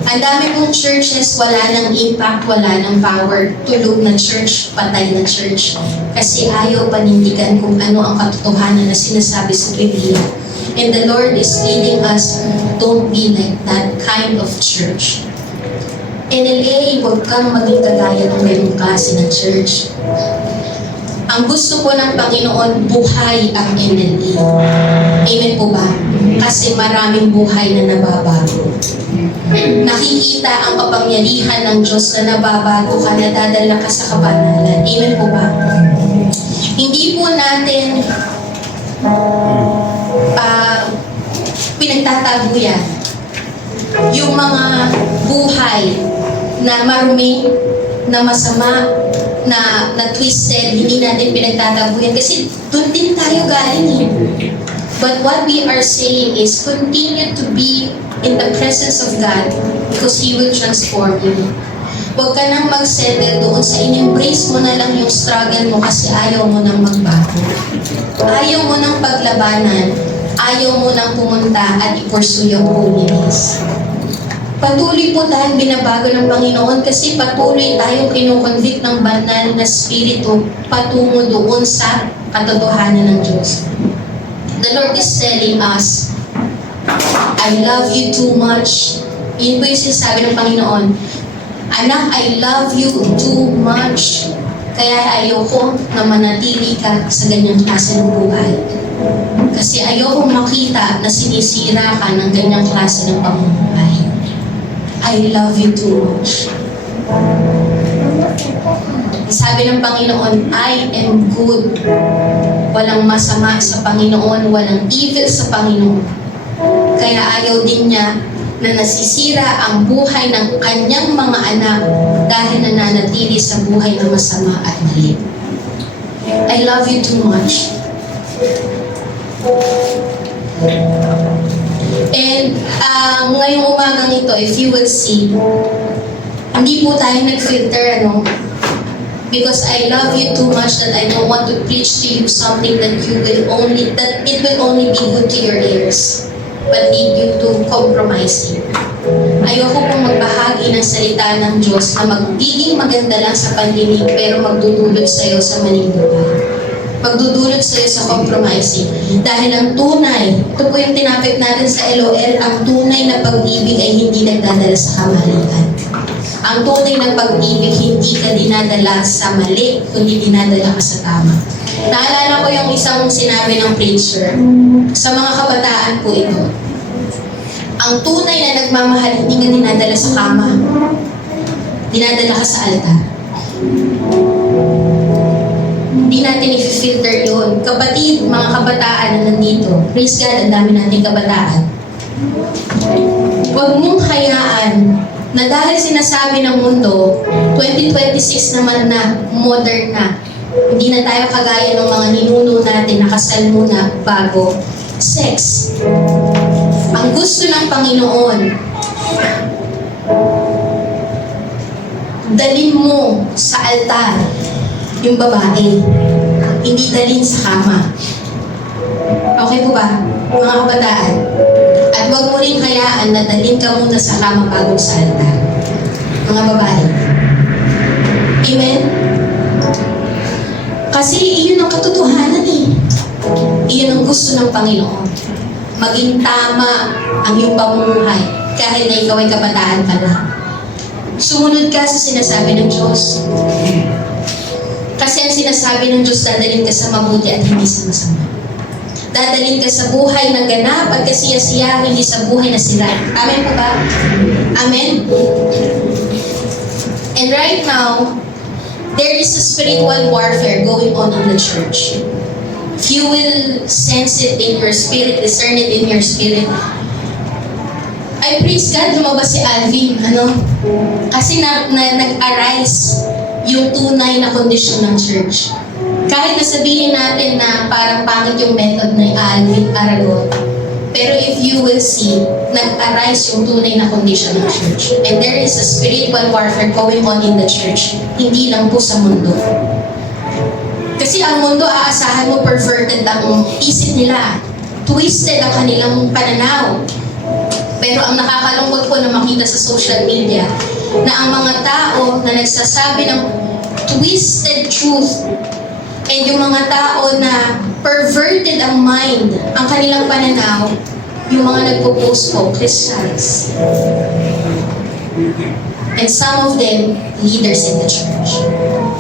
Ang dami pong churches, wala ng impact, wala ng power. Tulog na church, patay na church. Kasi ayaw panindigan kung ano ang katotohanan na sinasabi sa Biblia. And the Lord is leading us, don't be like that kind of church. NLA, huwag kang maging kagaya ng mayroong klase ng church. Ang gusto po ng Panginoon, buhay ang NLA. Amen po ba? Kasi maraming buhay na nababago. Nakikita ang kapangyarihan ng Diyos na nababago ka, nadadala ka sa kabanalan. Amen po ba? Hindi po natin pinagtatago yan. Yung mga buhay na marumi, na masama, na twisted, hindi natin pinagtatago yan. Kasi doon din tayo galing eh. But what we are saying is continue to be in the presence of God because He will transform you. Huwag ka nang mag-settle doon sa in-embrace mo na lang yung struggle mo kasi ayaw mo nang magbago. Ayaw mo nang paglabanan. Ayaw mo nang pumunta at i-pursue yung holiness. Patuloy po tayong binabago ng Panginoon kasi patuloy tayong kinukonvict ng banal na spirito patungo doon sa katotohanan ng Diyos. The Lord is telling us, I love you too much. Yun po yung sinasabi ng Panginoon. Anak, I love you too much. Kaya ayoko na manatili ka sa ganyang klase ng buhay. Kasi ayoko makita na sinisira ka ng ganyang klase ng pamumuhay. I love you too much. Sabi ng Panginoon, I am good. Walang masama sa Panginoon, walang evil sa Panginoon. Kaya ayaw din niya na nasisira ang buhay ng kanyang mga anak dahil nananatili sa buhay na masama at mali. I love you too much. And ngayong umagang ito, if you will see, hindi po tayo nag-filter, because I love you too much that I don't want to preach to you something that it will only be good to your ears, but lead you to compromising. Ayoko pong magbahagi ng salita ng Diyos na magiging maganda lang sa pandinig pero magdudulot sa iyo sa maling buhay. magdudulot sa'yo sa compromising. Dahil ang tunay, ito po yung tinapik natin sa LOL, ang tunay na pag-ibig ay hindi nagdadala sa kamalian. Ang tunay na pag-ibig, hindi ka dinadala sa mali, kundi dinadala ka sa tama. Naalala ko yung isang sinabi ng preacher, sa mga kabataan po ito, ang tunay na nagmamahal, hindi ka dinadala sa kama. Dinadala ka sa altar. Hindi natin i-filter yun. Kapatid, mga kabataan na nandito, praise God, ang dami nating kabataan. Huwag mong hayaan na dahil sinasabi ng mundo, 2026 naman na, modern na, hindi na tayo kagaya ng mga ninuno natin, nakasal muna bago sex. Ang gusto ng Panginoon, dalhin mo sa altar yung babae, hindi dalhin sa kama. Okay po ba, mga kabataan? At huwag mo rin hayaan na dalhin ka muna sa kama bago sa altar. Mga babae. Amen? Kasi iyon ang katotohanan eh. Iyon ang gusto ng Panginoon. Maging tama ang iyong pamumuhay kahit na ikaw ay kabataan ka na. Sumunod ka sa sinasabi ng Diyos. Kasi ang sinasabi ng Diyos, dadalhin ka sa mabuti at hindi sa masama. Dadalhin ka sa buhay na ganap at kasiya-siya, hindi sa buhay na sira. Amen po ba? Amen? And right now, there is a spiritual warfare going on in the church. If you will sense it in your spirit, discern it in your spirit, I praise God, lumabas si Alvin, Kasi nag-arise yung tunay na kondisyon ng church. Kahit nasabihin natin na parang pangit yung method ni Alvin Aragon, pero if you will see, nag-arise yung tunay na kondisyon ng church. And there is a spiritual warfare going on in the church, hindi lang po sa mundo. Kasi ang mundo, aasahan mo, perverted ang isip nila. Twisted ang kanilang pananaw. Pero ang nakakalungkot po na makita sa social media, na ang mga tao na nagsasabi ng twisted truth, and yung mga tao na perverted ang mind, ang kanilang pananaw, yung mga nagpo-post po, Christians. And some of them, leaders in the church.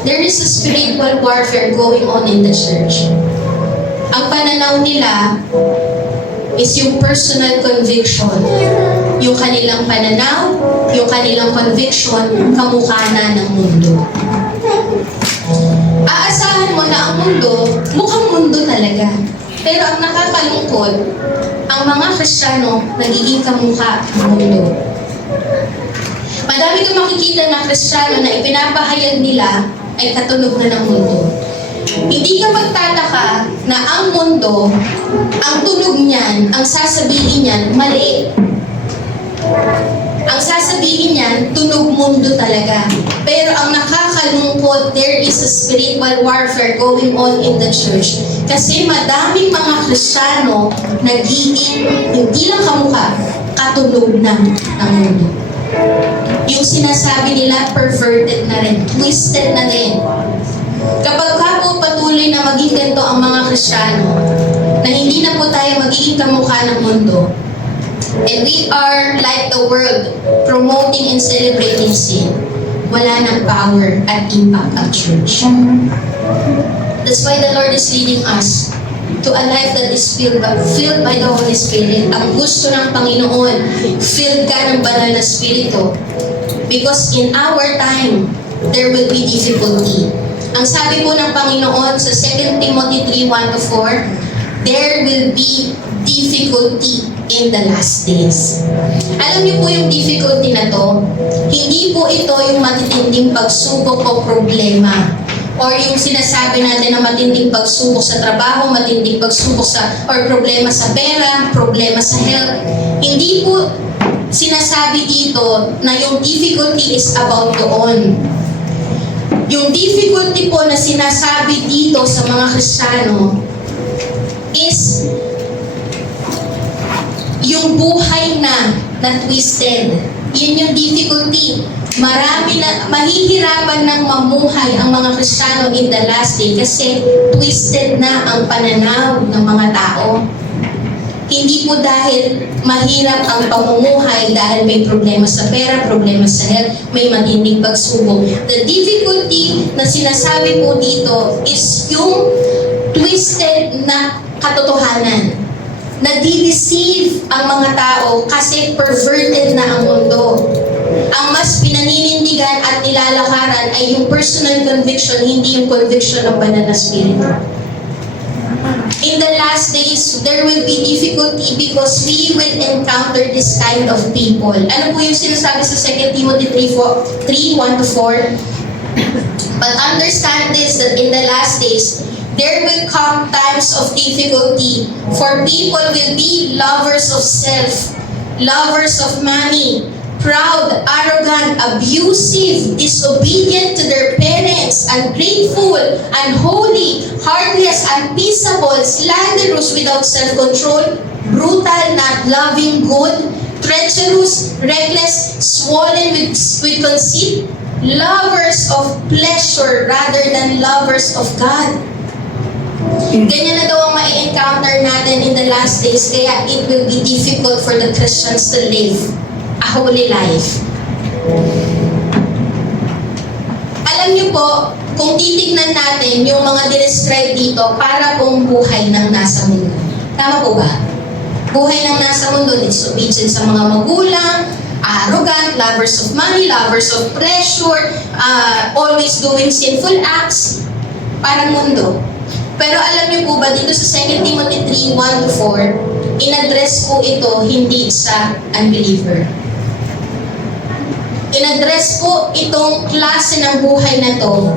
There is a spiritual warfare going on in the church. Ang pananaw nila is yung personal conviction. Yung kanilang pananaw, yung kanilang conviction, kamukha na ng mundo. Aasahan mo na ang mundo, mukhang mundo talaga. Pero ang nakakalungkot, ang mga Kristiyano, nagiging kamukha ng mundo. Madami kang makikita na Kristiyano na ipinapahayag nila ay katunog na ng mundo. Hindi ka magtataka na ang mundo, ang tunog niyan, ang sasabihin niyan, mali. Ang sasabihin niyan, tunog mundo talaga. Pero ang nakakalungkot, there is a spiritual warfare going on in the church. Kasi madaming mga Kristiyano nagiging, hindi lang kamukha, katunog na ng mundo. Yung sinasabi nila, perverted na rin, twisted na din. Kapag ka po patuloy na maging ganito ang mga Kristiyano, na hindi na po tayo magiging kamukha ng mundo, and we are like the world, promoting and celebrating sin, wala ng power at impact ang church. That's why the Lord is leading us to a life that is filled by the Holy Spirit. Ang gusto ng Panginoon, filled ka ng banal na Espiritu. Because in our time, there will be difficulty. Ang sabi po ng Panginoon sa 2 Timothy 3:1-4, there will be difficulty in the last days. Alam niyo po yung difficulty na to, hindi po ito yung matitinding pagsubok o problema. Or yung sinasabi natin na matinding pagsubok sa trabaho, matinding pagsubok or problema sa pera, problema sa health. Hindi po sinasabi dito na yung difficulty is about doon. Yung difficulty po na sinasabi dito sa mga Kristiyano is yung buhay na twisted. Yun yung difficulty. mahihirapan ng mamuhay ang mga Kristiyano in the last day kasi twisted na ang pananaw ng mga tao. Hindi po dahil mahirap ang pamumuhay dahil may problema sa pera, problema sa health, may matinding pagsubok. The difficulty na sinasabi po dito is yung twisted na katotohanan. Nadi-deceive ang mga tao kasi perverted na ang mundo. Ang mas pinaninindigan at nilalakaran ay yung personal conviction, hindi yung conviction ng banal na spirito. In the last days, there will be difficulty because we will encounter this kind of people. Ano po yung sinasabi sa 2 Timothy 3:1-4? But understand this, that in the last days, there will come times of difficulty, for people will be lovers of self, lovers of money, proud, arrogant, abusive, disobedient to their parents, ungrateful, unholy, heartless, unpeaceable, slanderous, without self-control, brutal, not loving good, treacherous, reckless, swollen with conceit, lovers of pleasure rather than lovers of God. Ganyan na daw ang ma-encounter natin in the last days, kaya it will be difficult for the Christians to live a holy life. Alam niyo po, kung titignan natin yung mga describe dito, para pong buhay ng nasa mundo. Tama po ba? Buhay ng nasa mundo, disobedient sa mga magulang, arrogant, lovers of money, lovers of pleasure, always doing sinful acts, parang mundo. Pero alam niyo po ba, dito sa 2 Timothy 3:1-4, in-address po ito hindi sa unbeliever. In-address po itong klase ng buhay na to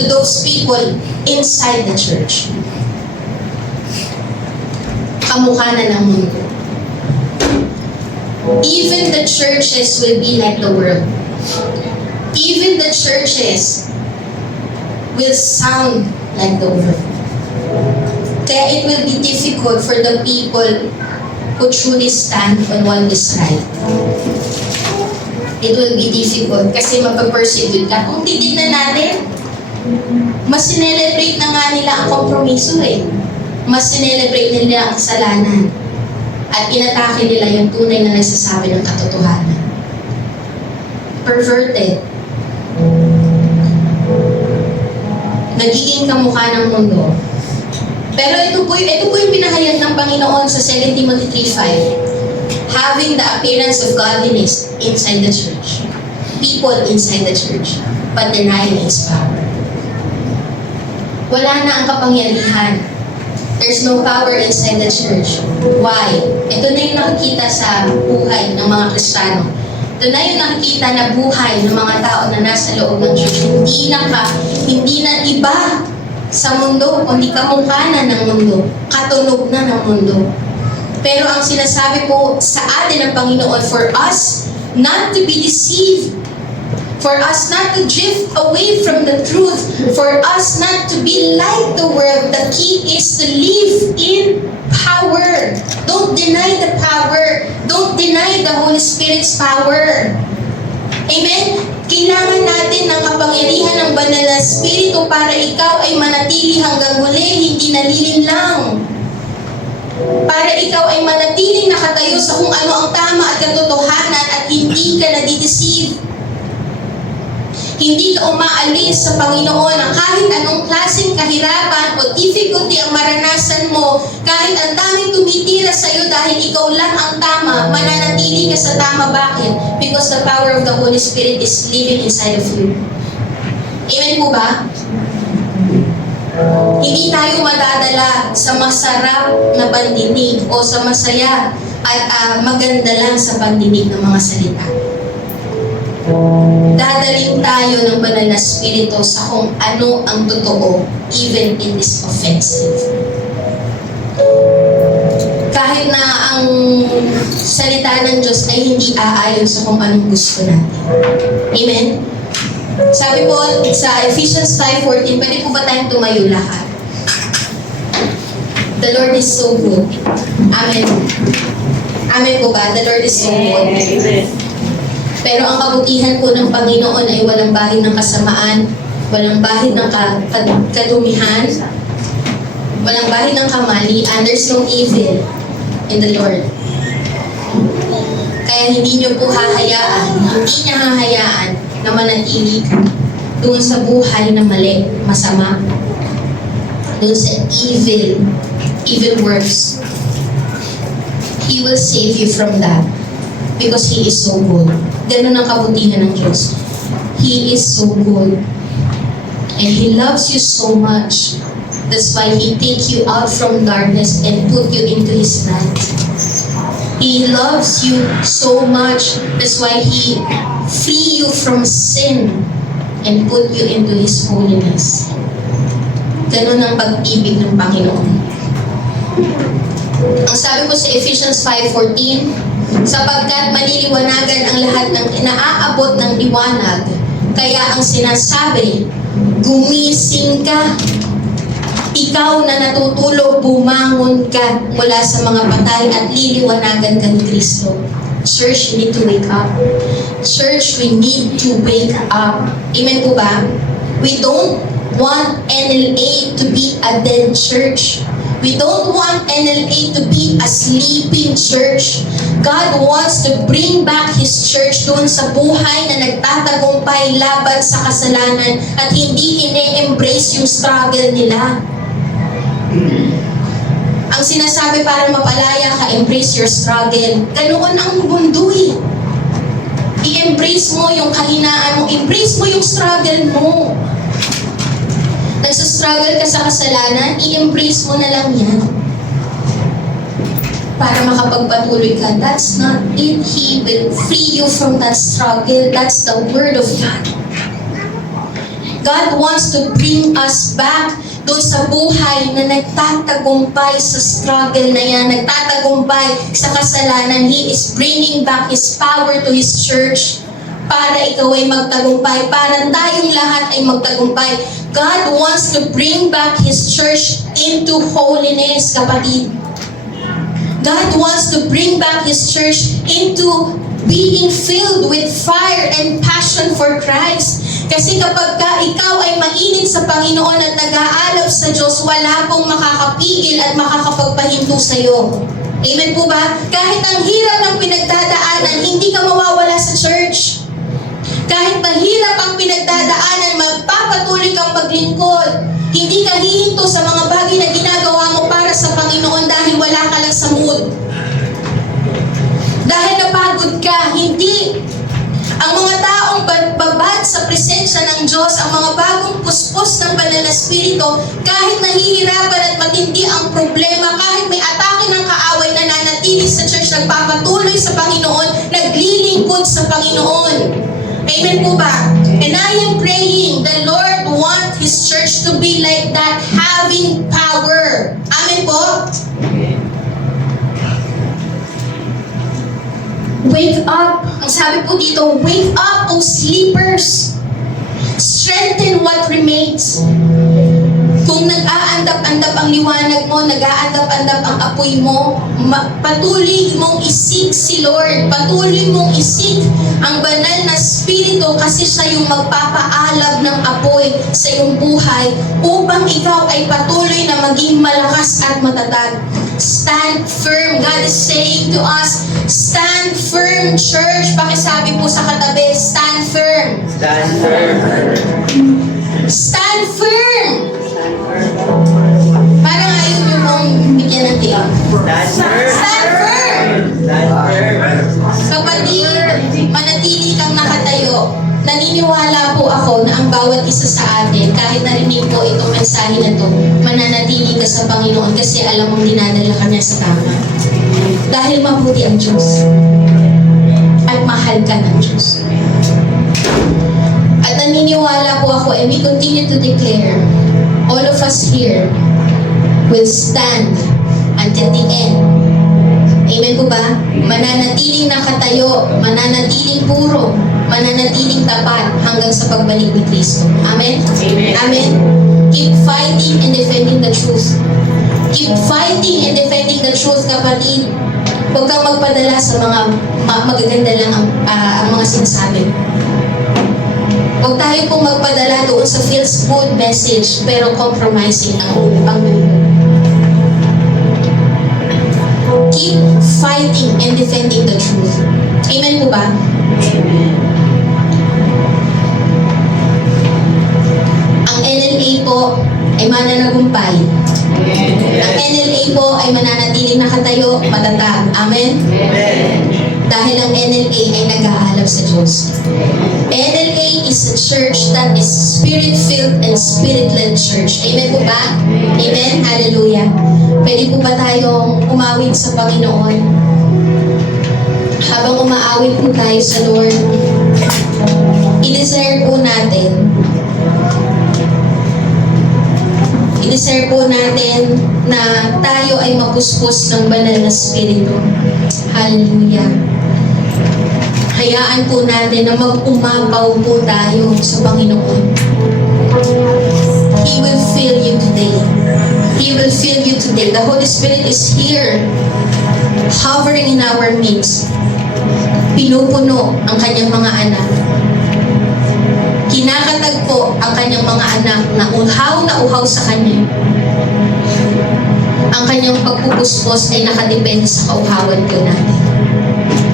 to those people inside the church. Kamukha na ng mundo. Even the churches will be like the world. Even the churches will sound like the world. Kaya it will be difficult for the people who truly stand on what is right. It will be difficult kasi mapapersecute ka. Kung titignan natin, mas sinelebrate na nga nila ang kompromiso eh. Mas sinelebrate nila ang kasalanan. At inatake nila yung tunay na nagsasabi ng katotohanan. Perverted. Nagiging kamukha ng mundo. Pero ito po yung pinahayag ng Panginoon sa 2 Timothy 3:5. Having the appearance of godliness inside the church. People inside the church, but denying its power. Wala na ang kapangyarihan. There's no power inside the church. Why? Ito na yung nakikita sa buhay ng mga Kristiyano. Ito na yung nakikita na buhay ng mga tao na nasa loob ng church. Hindi na iba sa mundo, kundi kamukha na ng mundo, katunog na ng mundo. Pero ang sinasabi po sa atin ng Panginoon, for us not to be deceived, for us not to drift away from the truth, for us not to be like the world, the key is to live in power. Don't deny the power. Don't deny the Holy Spirit's power. Amen? Kailangan natin ng kapangyarihan ng banal na Espiritu para ikaw ay manatili hanggang huli, hindi nalilinlang. Para ikaw ay manatiling nakatayo sa kung ano ang tama at katotohanan at hindi ka nadideceive. Hindi ka umaalis sa Panginoon na kahit anong klaseng kahirapan o difficulty ang maranasan mo, kahit ang daming tumitira sa iyo dahil ikaw lang ang tama, mananatili ka sa tama. Bakit? Because the power of the Holy Spirit is living inside of you. Amen po ba? Hindi tayo madadala sa masarap na pandinig o sa masaya at maganda lang sa pandinig ng mga salita. Dadalhin tayo ng banal na Espiritu sa kung ano ang totoo, even in this offensive. Kahit na ang salita ng Diyos ay hindi aayon sa kung anong gusto natin. Amen? Sabi po sa Ephesians 5:14, pwede po ba tayong tumayo lahat? The Lord is so good. Amen. Amen po ba? The Lord is so good. Pero ang kabutihan po ng Panginoon ay walang bahid ng kasamaan, walang bahid ng kadumihan, walang bahid ng kamalian. There's no evil in the Lord. Kaya hindi niyo po hindi niya hahayaan na manatili doon sa buhay na mali, masama, doon sa evil works. He will save you from that because He is so good. Ganun ang kabutihan ng Diyos. He is so good. And He loves you so much. That's why He take you out from darkness and put you into His light. He loves you so much. That's why He free you from sin and put you into His holiness. Ganun ang pag-ibig ng Panginoon. Ang sabi po sa Ephesians 5:14, sapagkat maliliwanagan ang lahat ng inaaabot ng liwanag, kaya ang sinasabi, gumising ka. Ikaw na natutulog, bumangon ka mula sa mga patay at liliwanagan ka ni Kristo. Church, you need to wake up. Church, we need to wake up. Amen po ba? We don't want NLA to be a dead church. We don't want NLA to be a sleeping church. God wants to bring back His church doon sa buhay na nagtatagumpay laban sa kasalanan at hindi ine-embrace yung struggle nila. Ang sinasabi para mapalaya ka, embrace your struggle. Ganoon ang mundo eh. I-embrace mo yung kahinaan mo, embrace mo yung struggle mo. Nagsastruggle ka sa kasalanan, i-embrace mo na lang yan. Para makapagpatuloy ka. That's not it. He will free you from that struggle. That's the Word of God. God wants to bring us back doon sa buhay na nagtatagumpay sa struggle na yan, nagtatagumpay sa kasalanan. He is bringing back His power to His church para ikaw ay magtagumpay, para tayong lahat ay magtagumpay. God wants to bring back His church into holiness, kapatid. God wants to bring back His church into being filled with fire and passion for Christ. Kasi kapag ikaw ay mainit sa Panginoon at nag-aalab sa Diyos, wala pong makakapigil at makakapagpahinto sa iyo. Amen po ba? Kahit ang hirap ng pinagdadaanan, hindi ka mawawala sa church. Kahit mahirap ang pinagdadaanan, magpapatuloy kang maglingkod. Hindi ka hihinto sa mga bagay na ginagawa mo para sa Panginoon dahil wala ka lang sa mood. Dahil napagod ka, hindi. Ang mga taong babad sa presensya ng Diyos, ang mga bagong puspos ng Banal na Espiritu, kahit nahihirapan at matindi ang problema, kahit may atake ng kaaway na nanatili sa church, nagpapatuloy sa Panginoon, naglilingkod sa Panginoon. Amen po ba? And I am praying the Lord wants His church to be like that, having power. Amen po? Wake up. Ang sabi po dito, wake up, O sleepers. Strengthen what remains. Kung nag-aandap-andap ang liwanag mo, nag-aandap-andap ang apoy mo, patuloy mong isik si Lord. Patuloy mong isik ang Banal na Espiritu kasi siya yung magpapaalab ng apoy sa iyong buhay upang ikaw ay patuloy na maging malakas at matatag. Stand firm. God is saying to us, stand firm, church. Pakisabi po sa katabi, stand firm. Stand firm. Stand firm. Parang ayaw nyo mong bigyan ng tiyak. Stand firm. Stand firm. Stand firm. Kapatid, manatili kang nakatayo. Naniniwala po ako na ang bawat isa sa atin, kahit narinig po itong mensahe na to, mananatili ka sa Panginoon kasi alam mong dinadala ka niya sa tama. Dahil mabuti ang Diyos. At mahal ka ng Diyos. At naniniwala po ako, and we continue to declare, all of us here will stand until the end. Amen po ba? Mananatiling nakatayo, mananatiling puro, mananatiling tapat hanggang sa pagbalik ni Kristo. Amen? Amen. Amen. Keep fighting and defending the truth. Keep fighting and defending the truth, kapatid. Huwag kang magpadala sa mga magaganda lang ang mga sinasabi. Huwag tayo pong magpadala doon sa feels good message pero compromising ang keep fighting and defending the truth. Amen po ba? Ang NLA po ay mananagumpay. Ang NLA po ay mananatiling nakatayo, matatag. Amen? Dahil ang NLA ay nag-aalab sa Diyos. NLA is a church that is spirit-filled and spirit-led church. Amen po ba? Amen? Hallelujah. Pwede po ba tayong umawit sa Panginoon? Habang umaawit po tayo sa Lord, i-desire po natin na tayo ay mapuspos ng banal na Espiritu. Hallelujah. Hayaan po natin na mag-umapaw po tayo sa Panginoon. He will fill you today. He will fill you today. The Holy Spirit is here, hovering in our midst. Pinupuno ang kanyang mga anak. Kinakatag po ang kanyang mga anak na uhaw sa kanya. Ang kanyang pagpupuspos ay nakadepende sa kauhawan po natin.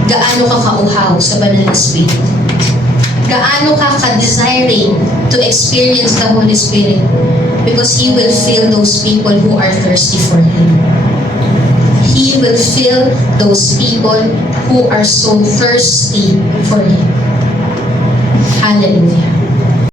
Gaano ka kauhaw sa banal na Espiritu? Gaano ka ka-desiring to experience the Holy Spirit? Because He will fill those people who are thirsty for Him. He will fill those people who are so thirsty for Him. Hallelujah.